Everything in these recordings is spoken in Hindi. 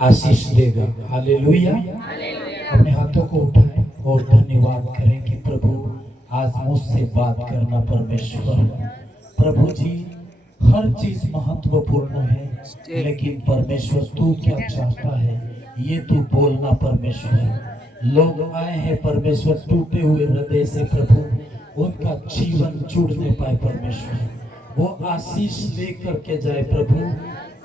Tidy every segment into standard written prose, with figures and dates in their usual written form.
आशीष देगा। हालेलुया। अपने हाथों को उठाएं और धन्यवाद करें कि प्रभु आज मुझसे बात करना परमेश्वर। प्रभु जी, हर चीज महत्वपूर्ण है, लेकिन परमेश्वर तू क्या चाहता है ये तू बोलना परमेश्वर। लोग आए हैं परमेश्वर टूटे हुए हृदय से, प्रभु उनका जीवन जुड़ नहीं पाए परमेश्वर, वो आशीष लेकर के जाए प्रभु।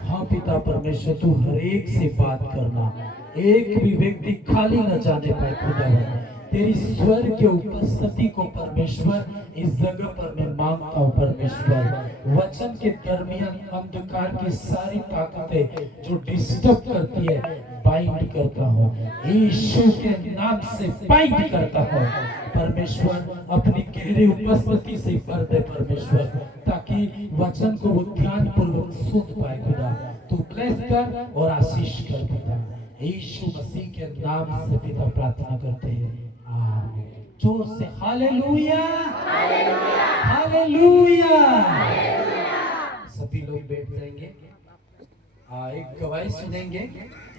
हाँ पिता परमेश्वर, तू हर एक से बात करना, एक भी व्यक्ति खाली न जाने पाए खुदावन। तेरी स्वर के उपस्थिति को परमेश्वर इस जगह पर मैं मांगता हूँ परमेश्वर। वचन के दरमियान अंधकार की सारी ताकतें जो डिस्टर्ब करती है बाइंड करता हूँ, यीशु के नाम से बाइंड करता हूँ परमेश्वर। अपनी गहरी उपस्थिति से भर दे परमेश्वर, ताकि वचन को वो ध्यान पूर्वक सुन पाए खुदा। तू ब्लेस कर और आशीष कर पिता, यीशु मसीह के नाम से पिता प्रार्थना करते हैं, आमीन। जोर से हालेलुया, हालेलुया, हालेलुया। सभी लोग बैठ जाएंगे, एक गवाही सुनेंगे।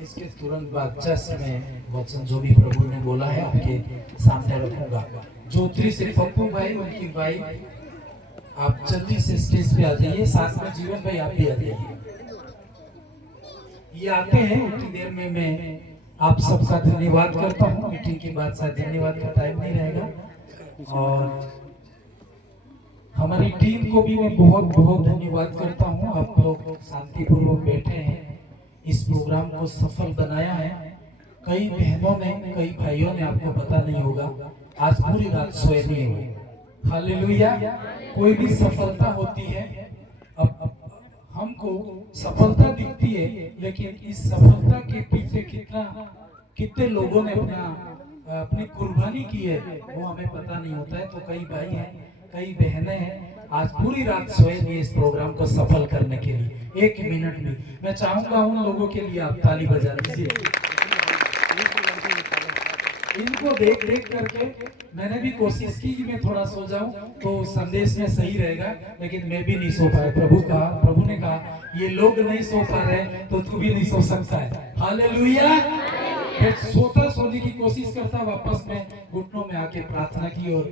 इसके तुरंत बाद जस्ट मैं वचन जो भी प्रभु ने बोला है आपके सामने रखूंगा। जोत्री से पप्पू भाई, उनकी भाई, आप जल्दी से स्टेज पे आ जाइए। साथ में जीवन भाई आप भी आ जाइए। ये आते हैं, उतनी देर में मैं आप सबका धन्यवाद करता हूँ। मीटिंग के बाद शायद धन्यवाद का टाइम नहीं रहेगा। और हमारी टीम को भी मैं बहुत बहुत धन्यवाद करता हूँ। आप लोग शांतिपूर्वक बैठे हैं, इस प्रोग्राम को सफल बनाया है। कई बहनों ने, कई भाइयों ने, आपको पता नहीं होगा, आज पूरी रात सोए नहीं हुए। हालेलुया। कोई भी सफलता होती है, अब हमको सफलता दिखती है, लेकिन इस सफलता के पीछे कितने लोगों ने अपनी कुर्बानी की है वो हमें पता नहीं होता है। तो कई भाई हैं, कई बहनें हैं, आज पूरी रात सोए नहीं इस प्रोग्राम को सफल करने के लिए। एक मिनट भी मैं चाहूंगा उन लोगों के लिए आप ताली बजा दीजिए। इनको देख देख करके मैंने भी कोशिश की कि मैं थोड़ा सो जाऊं तो संदेश में सही रहेगा, लेकिन मैं भी नहीं सो पाया। प्रभु ने कहा ये लोग नहीं सो पा रहे तो तू भी नहीं सो सकता है। हालेलुया। मैं सोने की कोशिश करता, वापस में घुटनों में आके प्रार्थना की और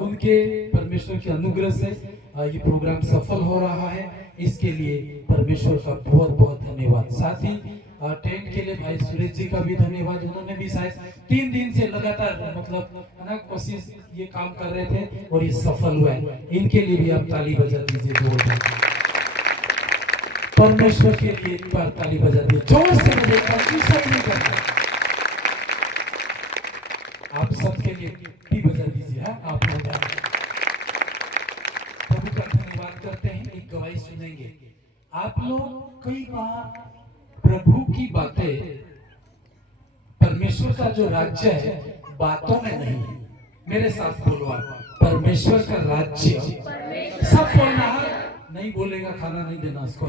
उनके परमेश्वर के अनुग्रह से ये प्रोग्राम सफल हो रहा है। इसके लिए परमेश्वर का बहुत बहुत धन्यवाद। साथ ही टेंट के लिए भाई सुरेश जी का भी धन्यवाद। उन्होंने भी शायद 3 दिन से लगातार मतलब कोशिश ये काम कर रहे थे और ये सफल हुआ है। इनके लिए भी आप ताली बजा दीजिए जोर। परमेश्वर के लिए एक बार ताली बजा दीजिए जोर से। मुझे नहीं करना, आप सबके लिए भी बजा दीजिए। आप लोग प्रभु का धन्यवाद करते हैं। एक गवाही सुनेंगे। आप लोग कई बार प्रभु की बातें, परमेश्वर का जो राज्य है बातों में नहीं है। मेरे साथ बोलो आप, परमेश्वर का राज्य। सब बोलना है, नहीं बोलेगा खाना नहीं देना उसको।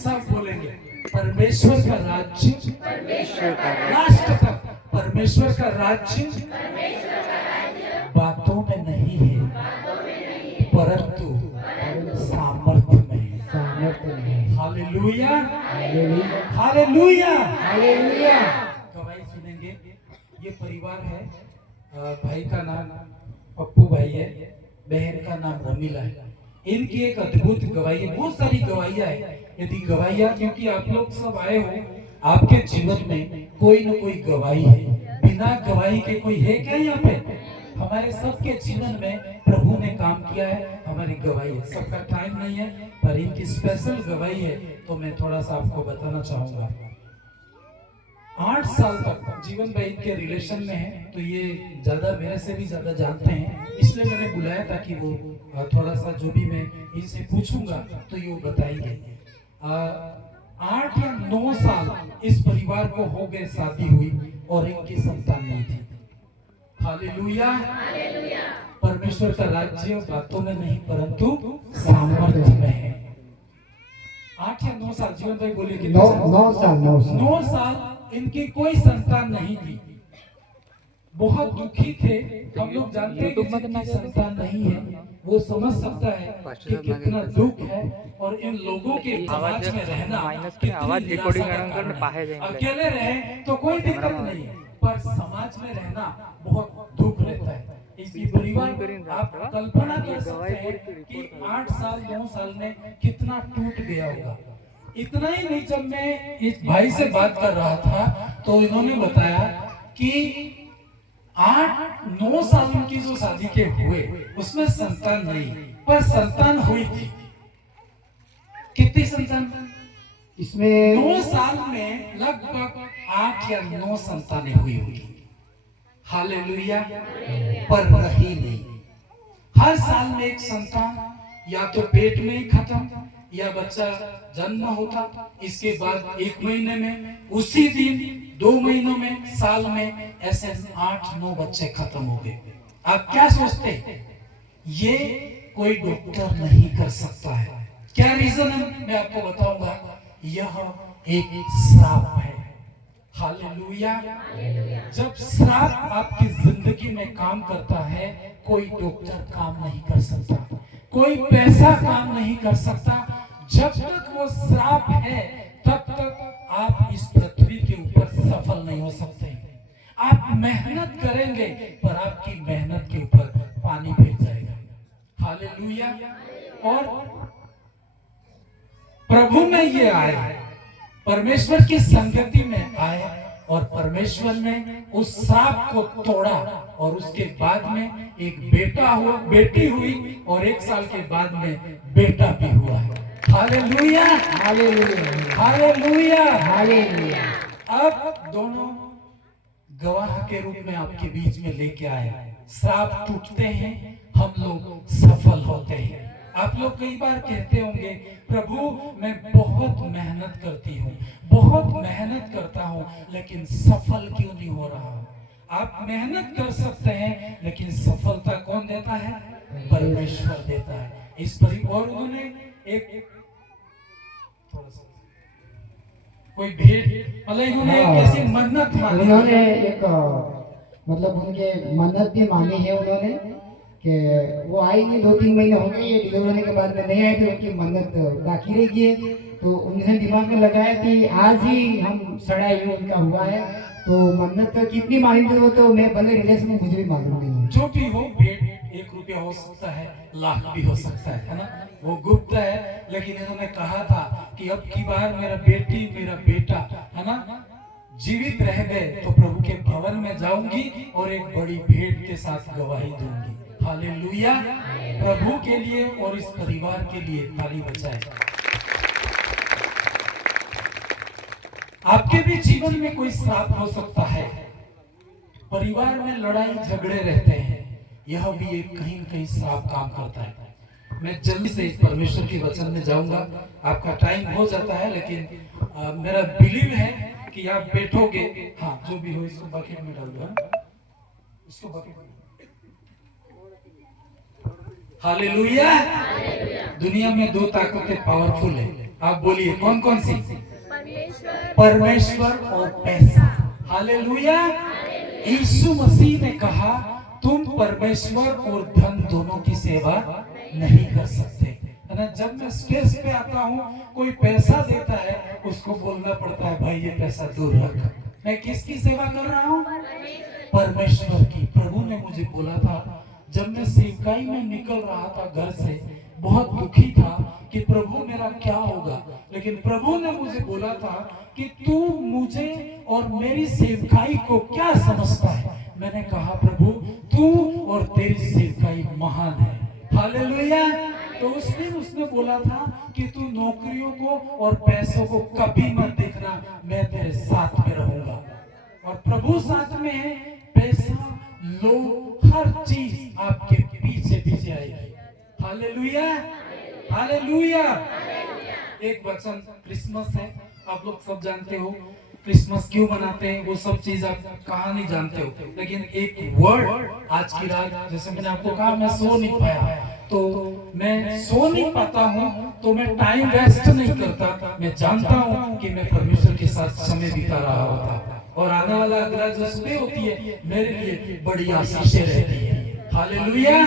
सब बोलेंगे परमेश्वर का राज्य, परमेश्वर का लास्ट तक परमेश्वर का राज्य बातों में नहीं है, परंतु सामर्थ्य में। Hallelujah, hallelujah, hallelujah. गवाही सुनेंगे। ये परिवार है, भाई का नाम पप्पू भाई है, बहन का नाम रमीला है। इनकी एक अद्भुत गवाही है। बहुत सारी गवाहियां है, यदि गवाहियां, क्योंकि आप लोग सब आए हो, आपके जीवन में कोई न कोई गवाही है। बिना गवाही के कोई है क्या यहाँ पे? हमारे सबके जीवन में प्रभु ने काम किया है, हमारी गवाही है। सबका टाइम नहीं है, पर इनकी स्पेशल गवाही है, तो मैं थोड़ा सा आपको बताना चाहूंगा। 8 साल तक जीवन भाई इनके रिलेशन में है, तो ये ज्यादा मेरे से भी ज्यादा जानते हैं, इसलिए मैंने बुलाया ताकि वो थोड़ा सा जो भी मैं इनसे पूछूंगा तो ये बताएंगे। 8 या 9 साल इस परिवार को हो गए शादी हुई और इनकी संतान नहीं थी। Hallelujah, hallelujah. परमेश्वर का राज्य बातों में नहीं परंतु सामर्थ्य में है। 8 या 9 साल जीवन भाई बोले कि 9 साल इनकी कोई संतान नहीं थी। बहुत दुखी थे। हम लोग जानते हैं कि जिनकी संतान नहीं है वो समझ सकता है कि कितना दुख है और इन लोगों के समाज में रहना कितनी निराशा का कारण है। अकेले रहे तो कोई दिक्कत नहीं है, पर समाज में रहना बहुत दुख रहता है। इसकी परिवार आप कल्पना कर सकते हैं कि 8 साल 9 साल में कितना टूट गया होगा। इतना ही नहीं, जब मैं इस भाई से बात कर रहा था तो इन्होंने बताया कि 8-9 साल उनकी जो शादी के हुए उसमें संतान नहीं, पर संतान हुई थी। कितनी संतान? इसमें 9 साल में लगभग 8 या 9 संतानें हुई होगी। हालेलुया। पर रही नहीं। हर साल में एक संतान या तो पेट में ही खत्म या बच्चा जन्म होता, इसके बाद 1 महीने में, उसी दिन 2 महीनों में, साल में, ऐसे 8-9 बच्चे खत्म हो गए। आप क्या सोचते हैं? ये कोई डॉक्टर नहीं कर सकता है। क्या रीजन है मैं आपको बताऊंगा। यह एक श्राप है। हालेलुया। जब श्राप आपकी जिंदगी में काम करता है, कोई डॉक्टर काम नहीं कर सकता, कोई पैसा काम नहीं कर सकता। जब तक वो श्राप है तब तक आप इस पृथ्वी के ऊपर सफल नहीं हो सकते। आप मेहनत करेंगे पर आपकी मेहनत के ऊपर पानी फिर जाएगा। हालेलुया। और प्रभु में ये आए, परमेश्वर की संगति में आए और परमेश्वर ने उस श्राप को तोड़ा और उसके बाद में एक बेटा हुआ, बेटी हुई और 1 साल के बाद में बेटा भी हुआ है। Hallelujah, hallelujah, hallelujah, hallelujah. अब दोनों गवाह के रूप में आपके बीच में लेके आए। श्राप टूटते हैं, हम लोग सफल होते हैं। आप लोग कई बार कहते होंगे, प्रभु मैं बहुत मेहनत करती हूँ, बहुत मेहनत करता हूँ, लेकिन सफल क्यों नहीं हो रहा। आप मेहनत कर सकते हैं लेकिन सफलता कौन देता है? परमेश्वर देता है। इस पर और उन्होंने एक कोई भेंट, मतलब इन्होंने एक ऐसी मन्नत मांगी, उन्होंने एक मतलब उनके मन्नत भी मांगी है उन्होंने कि वो आएंगे। 2-3 महीने हो गए ये डिलीवर होने के बाद में नहीं आए थे, उनकी मन्नत बाकी रह गई है। तो उन्होंने दिमाग में लगाया कि आज ही हम सड़ाई उनका हुआ है। तो मन्नत कितनी मांगी थी वो तो मैं भले रिलेशन में मुझे भी मालूम नहीं है। जो भी हो, भेंट 1 रुपया हो सकता है, लाख भी हो सकता है ना, वो गुप्त है। लेकिन इन्होंने कहा था कि अब की बार मेरा बेटी मेरा बेटा है ना जीवित रह गए तो प्रभु के भवन में जाऊंगी और एक बड़ी भेंट के साथ गवाही दूंगी। हालेलुया। प्रभु के लिए और इस परिवार के लिए ताली बजाएं। आपके भी जीवन में कोई श्राप हो सकता है, परिवार में लड़ाई झगड़े रहते हैं, यह भी एक कहीं न कहीं श्राप काम करता है। मैं जल्दी से इस परमेश्वर के वचन में जाऊंगा, आपका टाइम हो जाता है, लेकिन मेरा बिलीव है कि आप बैठोगे। हाँ, जो भी हो इसको बकेट में डाल दो, इसको बकेट में। हालेलुया। दुनिया में 2 ताकतें पावरफुल है, आप बोलिए कौन कौन सी? परमेश्वर और पैसा। हालेलुया। यीशु मसीह ने कहा तुम परमेश्वर और धन दोनों की सेवा नहीं कर सकते, है ना। जब मैं स्टेज पे आता हूँ, कोई पैसा देता है, उसको बोलना पड़ता है भाई ये पैसा दूर रख। मैं किसकी सेवा कर रहा हूँ? परमेश्वर की। प्रभु ने मुझे बोला था, जब मैं सेवकाई में निकल रहा था घर से, बहुत दुखी था कि प्रभु मेरा क्या होगा, लेकिन प्रभु ने मुझे बोला था कि तू मुझे और मेरी सेवकाई को क्या समझता है। मैंने कहा प्रभु तू और तेरी सेवकाई महान है। हालेलुया। तो उस दिन उसने बोला था कि तू नौकरियों को और पैसों को कभी मत देखना, मैं तेरे साथ में रहूंगा। और प्रभु साथ में है, पैसा, लोग, हर चीज आपके पीछे पीछे आएगी। Hallelujah, hallelujah. एक वचन क्रिसमस है, आप लोग सब जानते हो क्रिसमस क्यों मनाते हैं, वो सब चीज आप कहानी जानते हो, लेकिन एक वर्ड आज की रात, जैसे मैंने आपको कहा मैं सो नहीं पाया, तो मैं सो नहीं पाता हूँ तो मैं टाइम वेस्ट नहीं करता, मैं जानता हूँ कि मैं परमेश्वर के साथ समय बिता रहा होता। और आने वाला अगला जो सुबह होती है मेरे लिए बड़ी आशीषें रहती है। हालेलुया।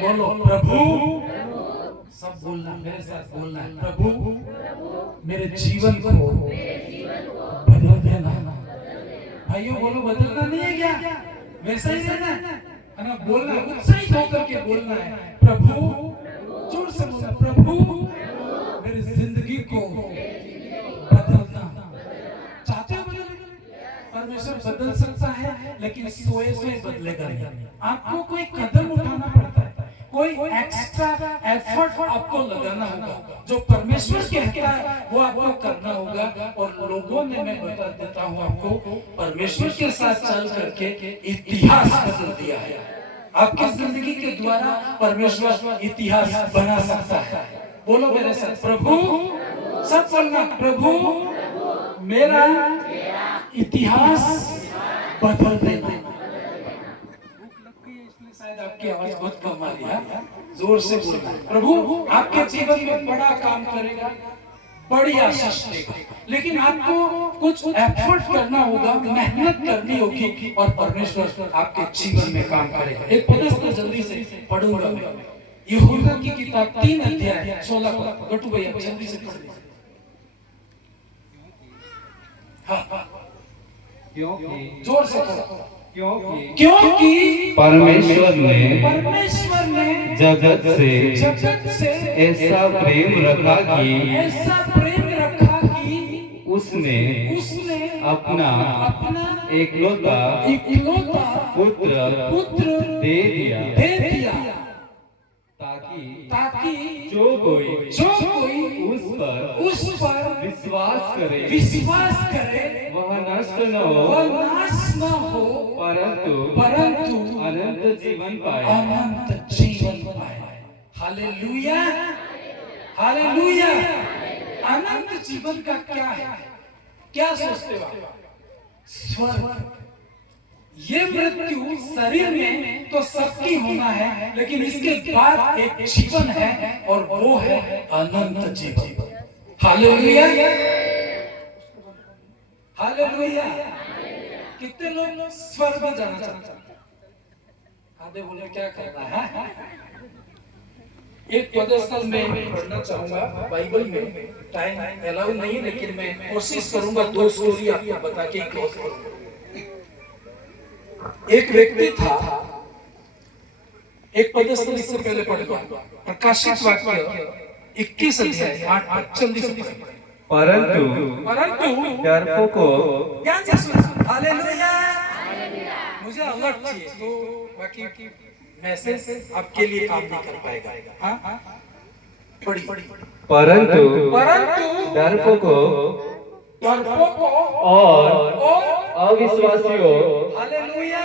बोलो प्रभु, सब बोलना मेरे साथ, बोलना है प्रभु मेरे जीवन को बदल देना। भाइयों बोलो, बदलना नहीं है क्या? वैसा ही रहना है ना, बोलना उत्साहित होकर के बोलना है प्रभु, जोर से बोलना प्रभु मेरी जिंदगी को बदलना। चाहते हो परमेश्वर बदल सकता है, लेकिन सोए सोए बदलेगा नहीं। आपको कोई कदम उठाना पड़ता है, कोई एक्स्ट्रा एफर्ट आपको लगाना होगा। जो परमेश्वर कहता है वो आपको करना होगा। और लोगों ने, मैं बता देता हूँ आपको, परमेश्वर के साथ चल करके इतिहास बदल दिया है। आपकी जिंदगी के द्वारा परमेश्वर इतिहास बना सकता है। बोलो मेरे साथ प्रभु, सब बोलना प्रभु मेरा इतिहास बदल देना। शायद आपकी आवाज बहुत कम आ रही है, जोर से बोलना प्रभु आपके जीवन में बड़ा काम करेगा, बड़ी आशीष देगा, लेकिन आपको कुछ एफर्ट करना होगा, मेहनत करनी होगी और परमेश्वर आपके जीवन में काम करेगा। एक पद को जल्दी से पढ़ूंगा मैं, यहूदा की किताब 3 अध्याय 16 पद। गट्टू भैया जल्दी से पढ़ दीजिए। हाँ जोर से पढ़ो। क्योंकि परमेश्वर ने जगत से ऐसा प्रेम रखा कि उसने अपना इकलौता पुत्र दे दिया ताकि जो कोई उस पर विश्वास करे वह नष्ट न हो परंतु अनंत जीवन पाए। Hallelujah, hallelujah. अनंत जीवन का क्या है? क्या सोचते हो? स्वर्ग। ये मृत्यु शरीर में तो सबकी होना है, लेकिन इसके बाद एक जीवन है और वो है अनंत जीवन। Hallelujah, hallelujah. कितने लोग स्वर्ग में जाना चाहते हैं? आधे बोले क्या करना है? एक पदस्थल में पढ़ना चाहूंगा बाइबल में, टाइम अलाउ नहीं, लेकिन मैं कोशिश करूंगा 2 स्टोरी आपको बता के क्लोज करूंगा। एक व्यक्ति था, एक पदस्थल इससे पहले पढ़ गया, प्रकाशित वाक्य 21 अध्याय 8 जल्दी से पढ़ें। परंतु डरपों को ध्यान से सुनो। हालेलुया, मुझे अलर्ट चाहिए, तो बाकी मैसेज आपके लिए काम नहीं कर पाएगा। हाँ पढ़ी। परंतु डरपों को और अविश्वासियों, हालेलुया,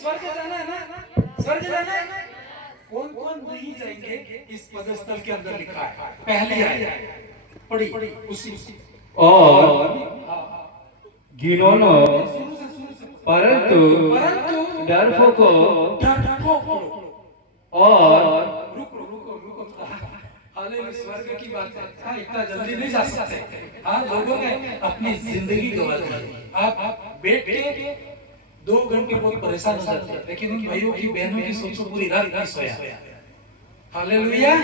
स्वर्ग जाना है ना, स्वर्ग जाना है। कौन कौन नहीं जाएंगे इस पदस्थल के अंदर लिखा है, पहले आया पढ़ी उसी। और घिनौनों, परंतु डरपों को और स्वर्ग की बात है। हाँ, इतना जल्दी नहीं जा सकते। हाँ, लोगों ने अपनी जिंदगी गंवा दी। आप बैठ के 2 घंटे बहुत परेशान हो जाते हैं, लेकिन उन भाइयों की बहनों की सोचो पूरी रात नहीं सोया। हालेलुया।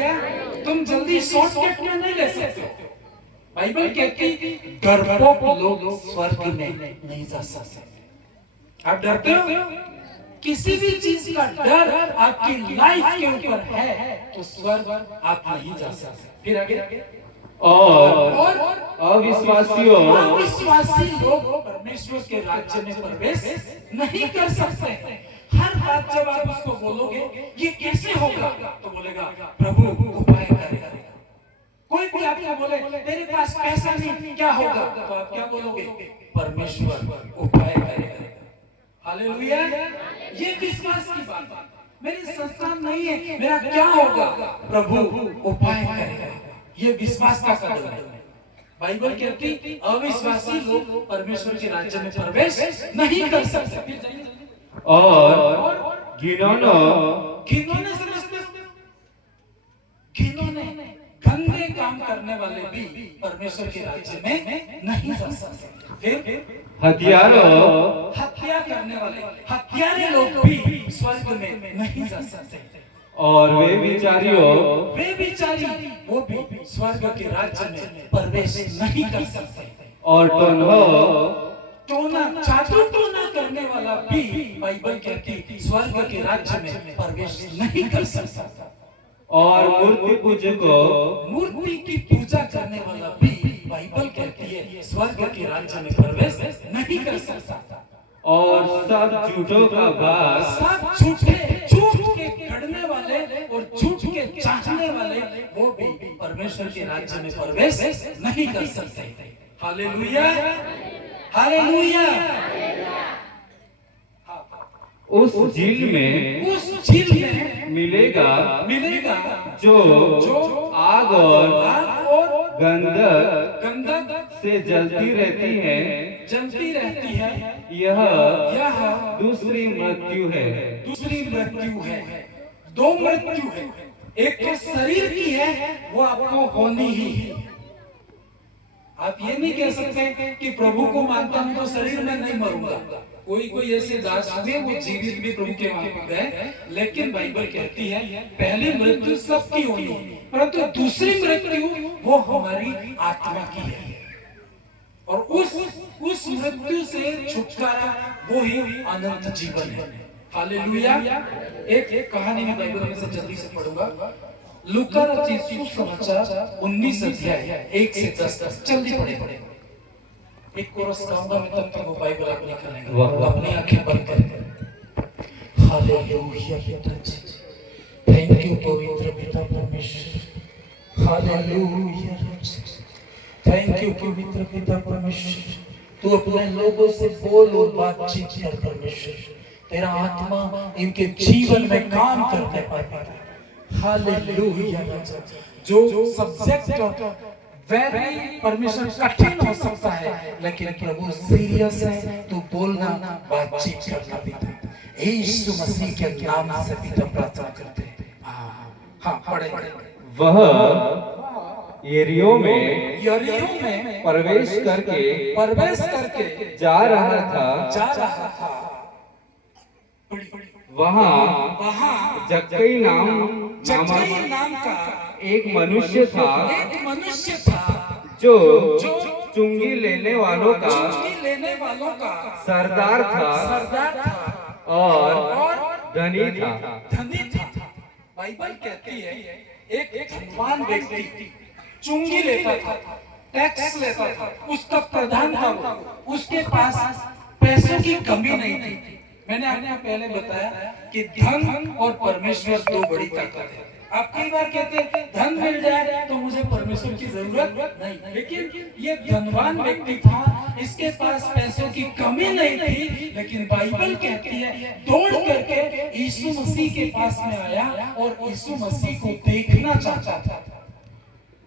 तुम जल्दी शॉर्टकट में नहीं ले सकते। बाइबल कहती डरपोक लोग स्वर्ग में नहीं जा सकते। आप डरते हो? किसी भी चीज का डर आपकी लाइफ के ऊपर है तो स्वर्ग आप नहीं जा सकते। फिर आगे और अविश्वासी लोग परमेश्वर के राज्य में प्रवेश नहीं कर सकते। हर बात जब आप उसको बोलोगे ये कैसे होगा, तो बोलेगा प्रभु उपाय करेगा। कोई भी आपको बोले तेरे पास पैसा नहीं, क्या होगा, तो आप क्या बोलोगे? परमेश्वर उपाय करेगा। हालेलुया। ये विश्वास की बात है। मेरी संतान नहीं है, मेरा क्या होगा? प्रभु उपाय करेगा। ये विश्वास का कदम है। बाइबल कहती अविश्वासी लोग परमेश्वर के राज्य में प्रवेश नहीं कर सकते। और घिनौने समझते हो? घिनौने गंदे काम करने वाले भी परमेश्वर के राज्य में नहीं जा सकते। फिर हथियारों हत्या करने वाले हत्यारे लोग भी स्वर्ग में नहीं जा सकते, और वे विचारियों वो भी स्वर्ग के राज्य में प्रवेश नहीं कर सकते। और टोना जादू टोना करने वाला भी बाइबल कहती स्वर्ग के राज्य में प्रवेश नहीं कर सकता। और मूर्ति की पूजा करने वाला भी बाइबल कहती है स्वर्ग के राज्य में प्रवेश नहीं कर सकता। और सब झूठों का वास, सब झूठ के गढ़ने वाले और झूठ के चाहने वाले वो भी परमेश्वर के राज्य में प्रवेश नहीं कर सकते। Hallelujah, hallelujah. उस झील में मिलेगा जो आग और गंधक से जलती रहती है। यह दूसरी मृत्यु है। दो मृत्यु है, एक तो शरीर की है, वो आपको होनी ही है। आप ये नहीं कह सकते कि प्रभु को मानता हूं तो शरीर में नहीं मरूंगा। कोई ऐसे दास हुए वो जीवित भी प्रभु के वहां गए, लेकिन बाइबल कहती है पहली मृत्यु सबकी होनी है, परंतु दूसरी मृत्यु वो हमारी आत्मा की है। और उस मृत्यु से छुटकारा वो ही अनंत जीवन है। हालेलुया। एक कहानी में बाइबल में से जल्दी से पढ़ूंगा। लूका रचित सुसमाचार 19 अध्याय 1 से 10 तक जल्दी पढ़े। एक कोरस गाऊंगा मैं, तब तक वो बाइबल आप लिख लेंगे। अपनी आंखें बंद करें। हालेलुया बेटा जी, थैंक यू पवित्र पिता परमेश्वर। हालेलुया, थैंक यू पवित्र पिता परमेश्वर। तू अपने लोगों से बोल और बातचीत कर परमेश्वर। तेरा आत्मा इनके जीवन में काम करने पाएगा। हालेलुया। जो सब्जेक्ट वेरी परमेश्वर कठिन हो सकता है, लेकिन प्रभु सीरियस है, तो बोलना बातचीत करना पिता यीशु मसीह के नाम से पिता प्रार्थना करते हैं। हाँ पढ़े। वह यरीहो में प्रवेश करके जा रहा था। वहाँ जक्कई नाम का एक मनुष्य था जो चुंगी लेने वालों का सरदार था और धनी था। बाइबल कहती है एक धनवान व्यक्ति चुंगी लेता था, टैक्स लेता था, उसका प्रधान था वो। उसके पास पैसों की कमी नहीं थी। मैंने आपको पहले बताया कि धन और परमेश्वर दो बड़ी ताकत है। आप कई बार कहते हैं धन मिल जाए तो मुझे परमेश्वर की जरूरत नहीं, लेकिन ये धनवान व्यक्ति था, इसके पास पैसों की कमी नहीं थी, लेकिन बाइबल कहती है दौड़ करके यीशु मसीह के पास में आया और यीशु मसीह को देखना चाहता था।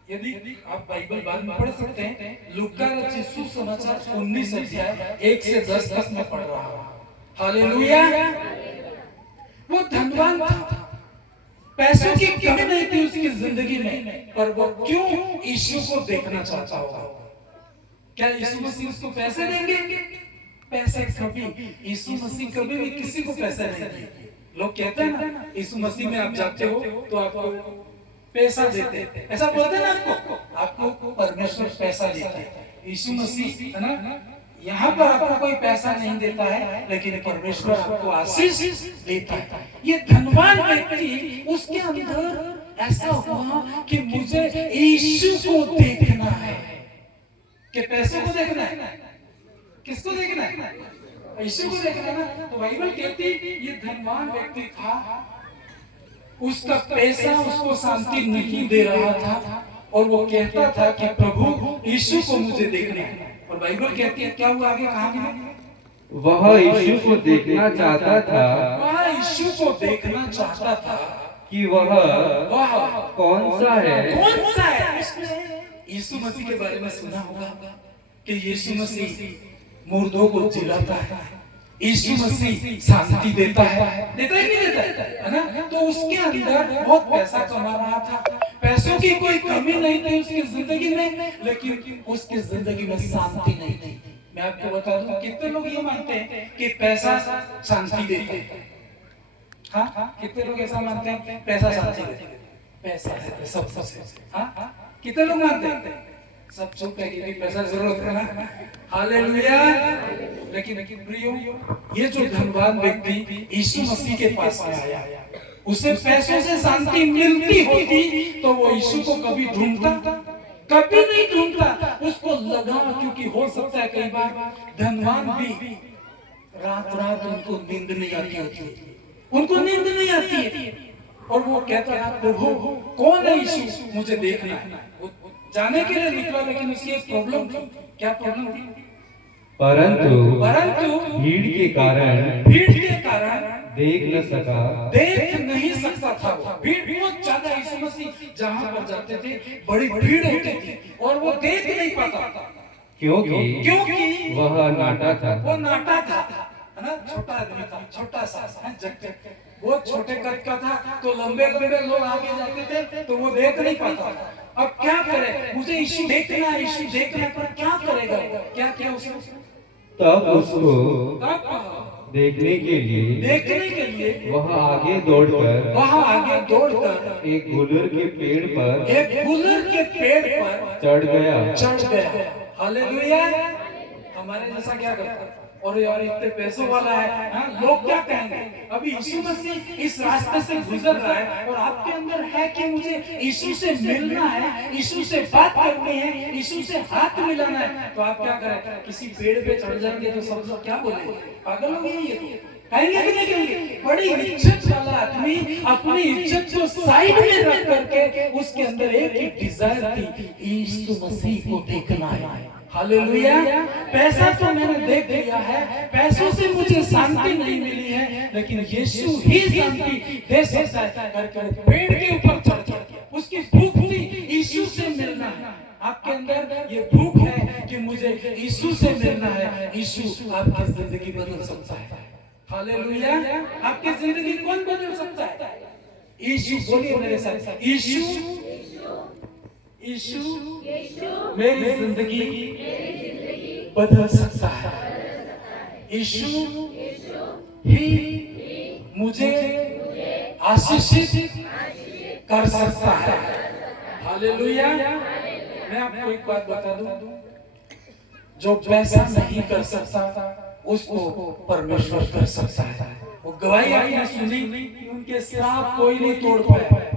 यदि आप बाइबल बाद में पढ़ सकते हैं, लूका रचित सुसमाचार 19 अध्याय 1 से 10 तक मैं पढ़ रहा हूं। हालेलुया। वो धनवान था, पैसों की कमी नहीं थी उसकी जिंदगी में, पर वो क्यों यीशु को देखना चाहता होगा? क्या यीशु मसीह उसको पैसे देंगे? पैसे कभी यीशु मसीह कभी भी किसी को पैसे नहीं देंगे। लोग कहते हैं ना यीशु मसीह में आप जाते हो तो आपको पैसा देते हैं, ऐसा बोलते हैं ना आपको परमेश्वर पैसा देता है। यीशु मसीह है ना, यहाँ पर आपको कोई पैसा नहीं देता है, लेकिन परमेश्वर आपको आशीष देता है। ये धनवान व्यक्ति, उसके अंदर ऐसा हुआ कि मुझे यीशु को देखना है। कि पैसे को देखना है, किसको देखना है? यीशु को देखना है। तो बाइबल कहती ये धनवान व्यक्ति था, उसका पैसा उसको शांति नहीं दे रहा था, और वो कहता था कि प्रभु यीशु को मुझे देखना है। और बाइबल कहती है क्या हुआ आगे कहानी में? वह यीशु को देखना चाहता था। वह यीशु को देखना चाहता था कि वह कौन सा है। उसने यीशु मसीह के बारे में सुना होगा कि यीशु मसीह मुर्दों को जिलाता है, यीशु मसीह शांति देता है, देता है नहीं देता है ना? तो उसके अंदर बहुत पैसा कमा रहा था, पैसों की कोई कमी नहीं थी उसकी जिंदगी में, लेकिन उसकी जिंदगी में शांति नहीं थी। मैं आपको बता दूं, कितने लोग ये मानते हैं कि पैसा शांति देता है? हाँ, कितने लोग ऐसा मानते हैं पैसा शांति देता है? पैसा है सब कुछ है। हाँ, कितने लोग मानते हैं? सब चुप है कि पैसा जरूरत है ना। हालेलुया। लेकिन प्रियो, ये जो धनवान व्यक्ति यीशु मसीह के पास में आया, उसे पैसों से शांति मिलती होती तो वो यीशु को कभी ढूंढता? कभी नहीं ढूंढता। उसको लगा, क्योंकि हो सकता है कई बार धनवान भी रात रात उनको नींद नहीं आती होती, उनको नींद नहीं आती है, और वो कहता है प्रभु कौन है यीशु, मुझे देखना है। वो जाने के लिए निकला, लेकिन उसकी एक प्रॉब्लम थी। क्या प्रॉब्लम थी? परंतु भीड़ के कारण देख नहीं सकता था। भीड़ बहुत ज्यादा, यीशु मसीह जहां पर जाते थे बड़ी भीड़ होती थी और वो देख नहीं पाता था। क्योंकि वह नाटा था। वो नाटा था, है ना, छोटा आदमी था, छोटा सा, बहुत छोटे कद का था, तो लंबे लंबे लोग आगे जाते थे तो वो देख नहीं पाता। अब क्या करे, मुझे यीशु देखना है, यीशु देखना है, पर क्या करेगा? क्या क्या उसने तब उसको देखने के लिए वह आगे दौड़कर एक गुलर के पेड़ पर चढ़ गया। हालेलुया। हमारे जैसा क्या करता? और यार इतने पैसों वाला है, हाँ? लोग क्या कहेंगे? अभी यीशु मसीह इस रास्ते से गुजर रहा है और आपके अंदर है कि मुझे यीशु से मिलना है, यीशु से बात करनी है, यीशु से हाथ मिलाना है, तो आप क्या करें? किसी पेड़ पे चढ़ जाएंगे तो सब लोग क्या बोलेंगे? पागल हो गए ये, कहेंगे कि नहीं कहेंगे? बड़ी इज्जत वाला आदमी अपनी इज्जत को साइड में रख करके उसके अंदर एक ही डिजायर थी, यीशु मसीह को देखना है। हालेलुया। पैसा तो मैंने देख लिया है, पैसों से मुझे शांति नहीं मिली है, लेकिन यीशु ही शांति दे सकता है। करके पेड़ के ऊपर चढ़ गया। उसकी भूख थी यीशु से मिलना है। आपके अंदर ये भूख है कि मुझे यीशु से मिलना है। यीशु आपकी जिंदगी बदल सकता है। हालेलुया। आपकी जिंदगी कौन बदल सकता है? यीशु। बोलिए मेरे साथ, यीशु। यीशु मेरी जिंदगी बदल सकता है। यीशु ही मुझे आशीषित कर सकता है। हालेलुया। मैं आपको एक बात बता दूं, जो पैसा नहीं कर सकता उसको परमेश्वर कर सकता है। वो गवाही आपने सुनी, उनके श्राप कोई नहीं तोड़ पाया।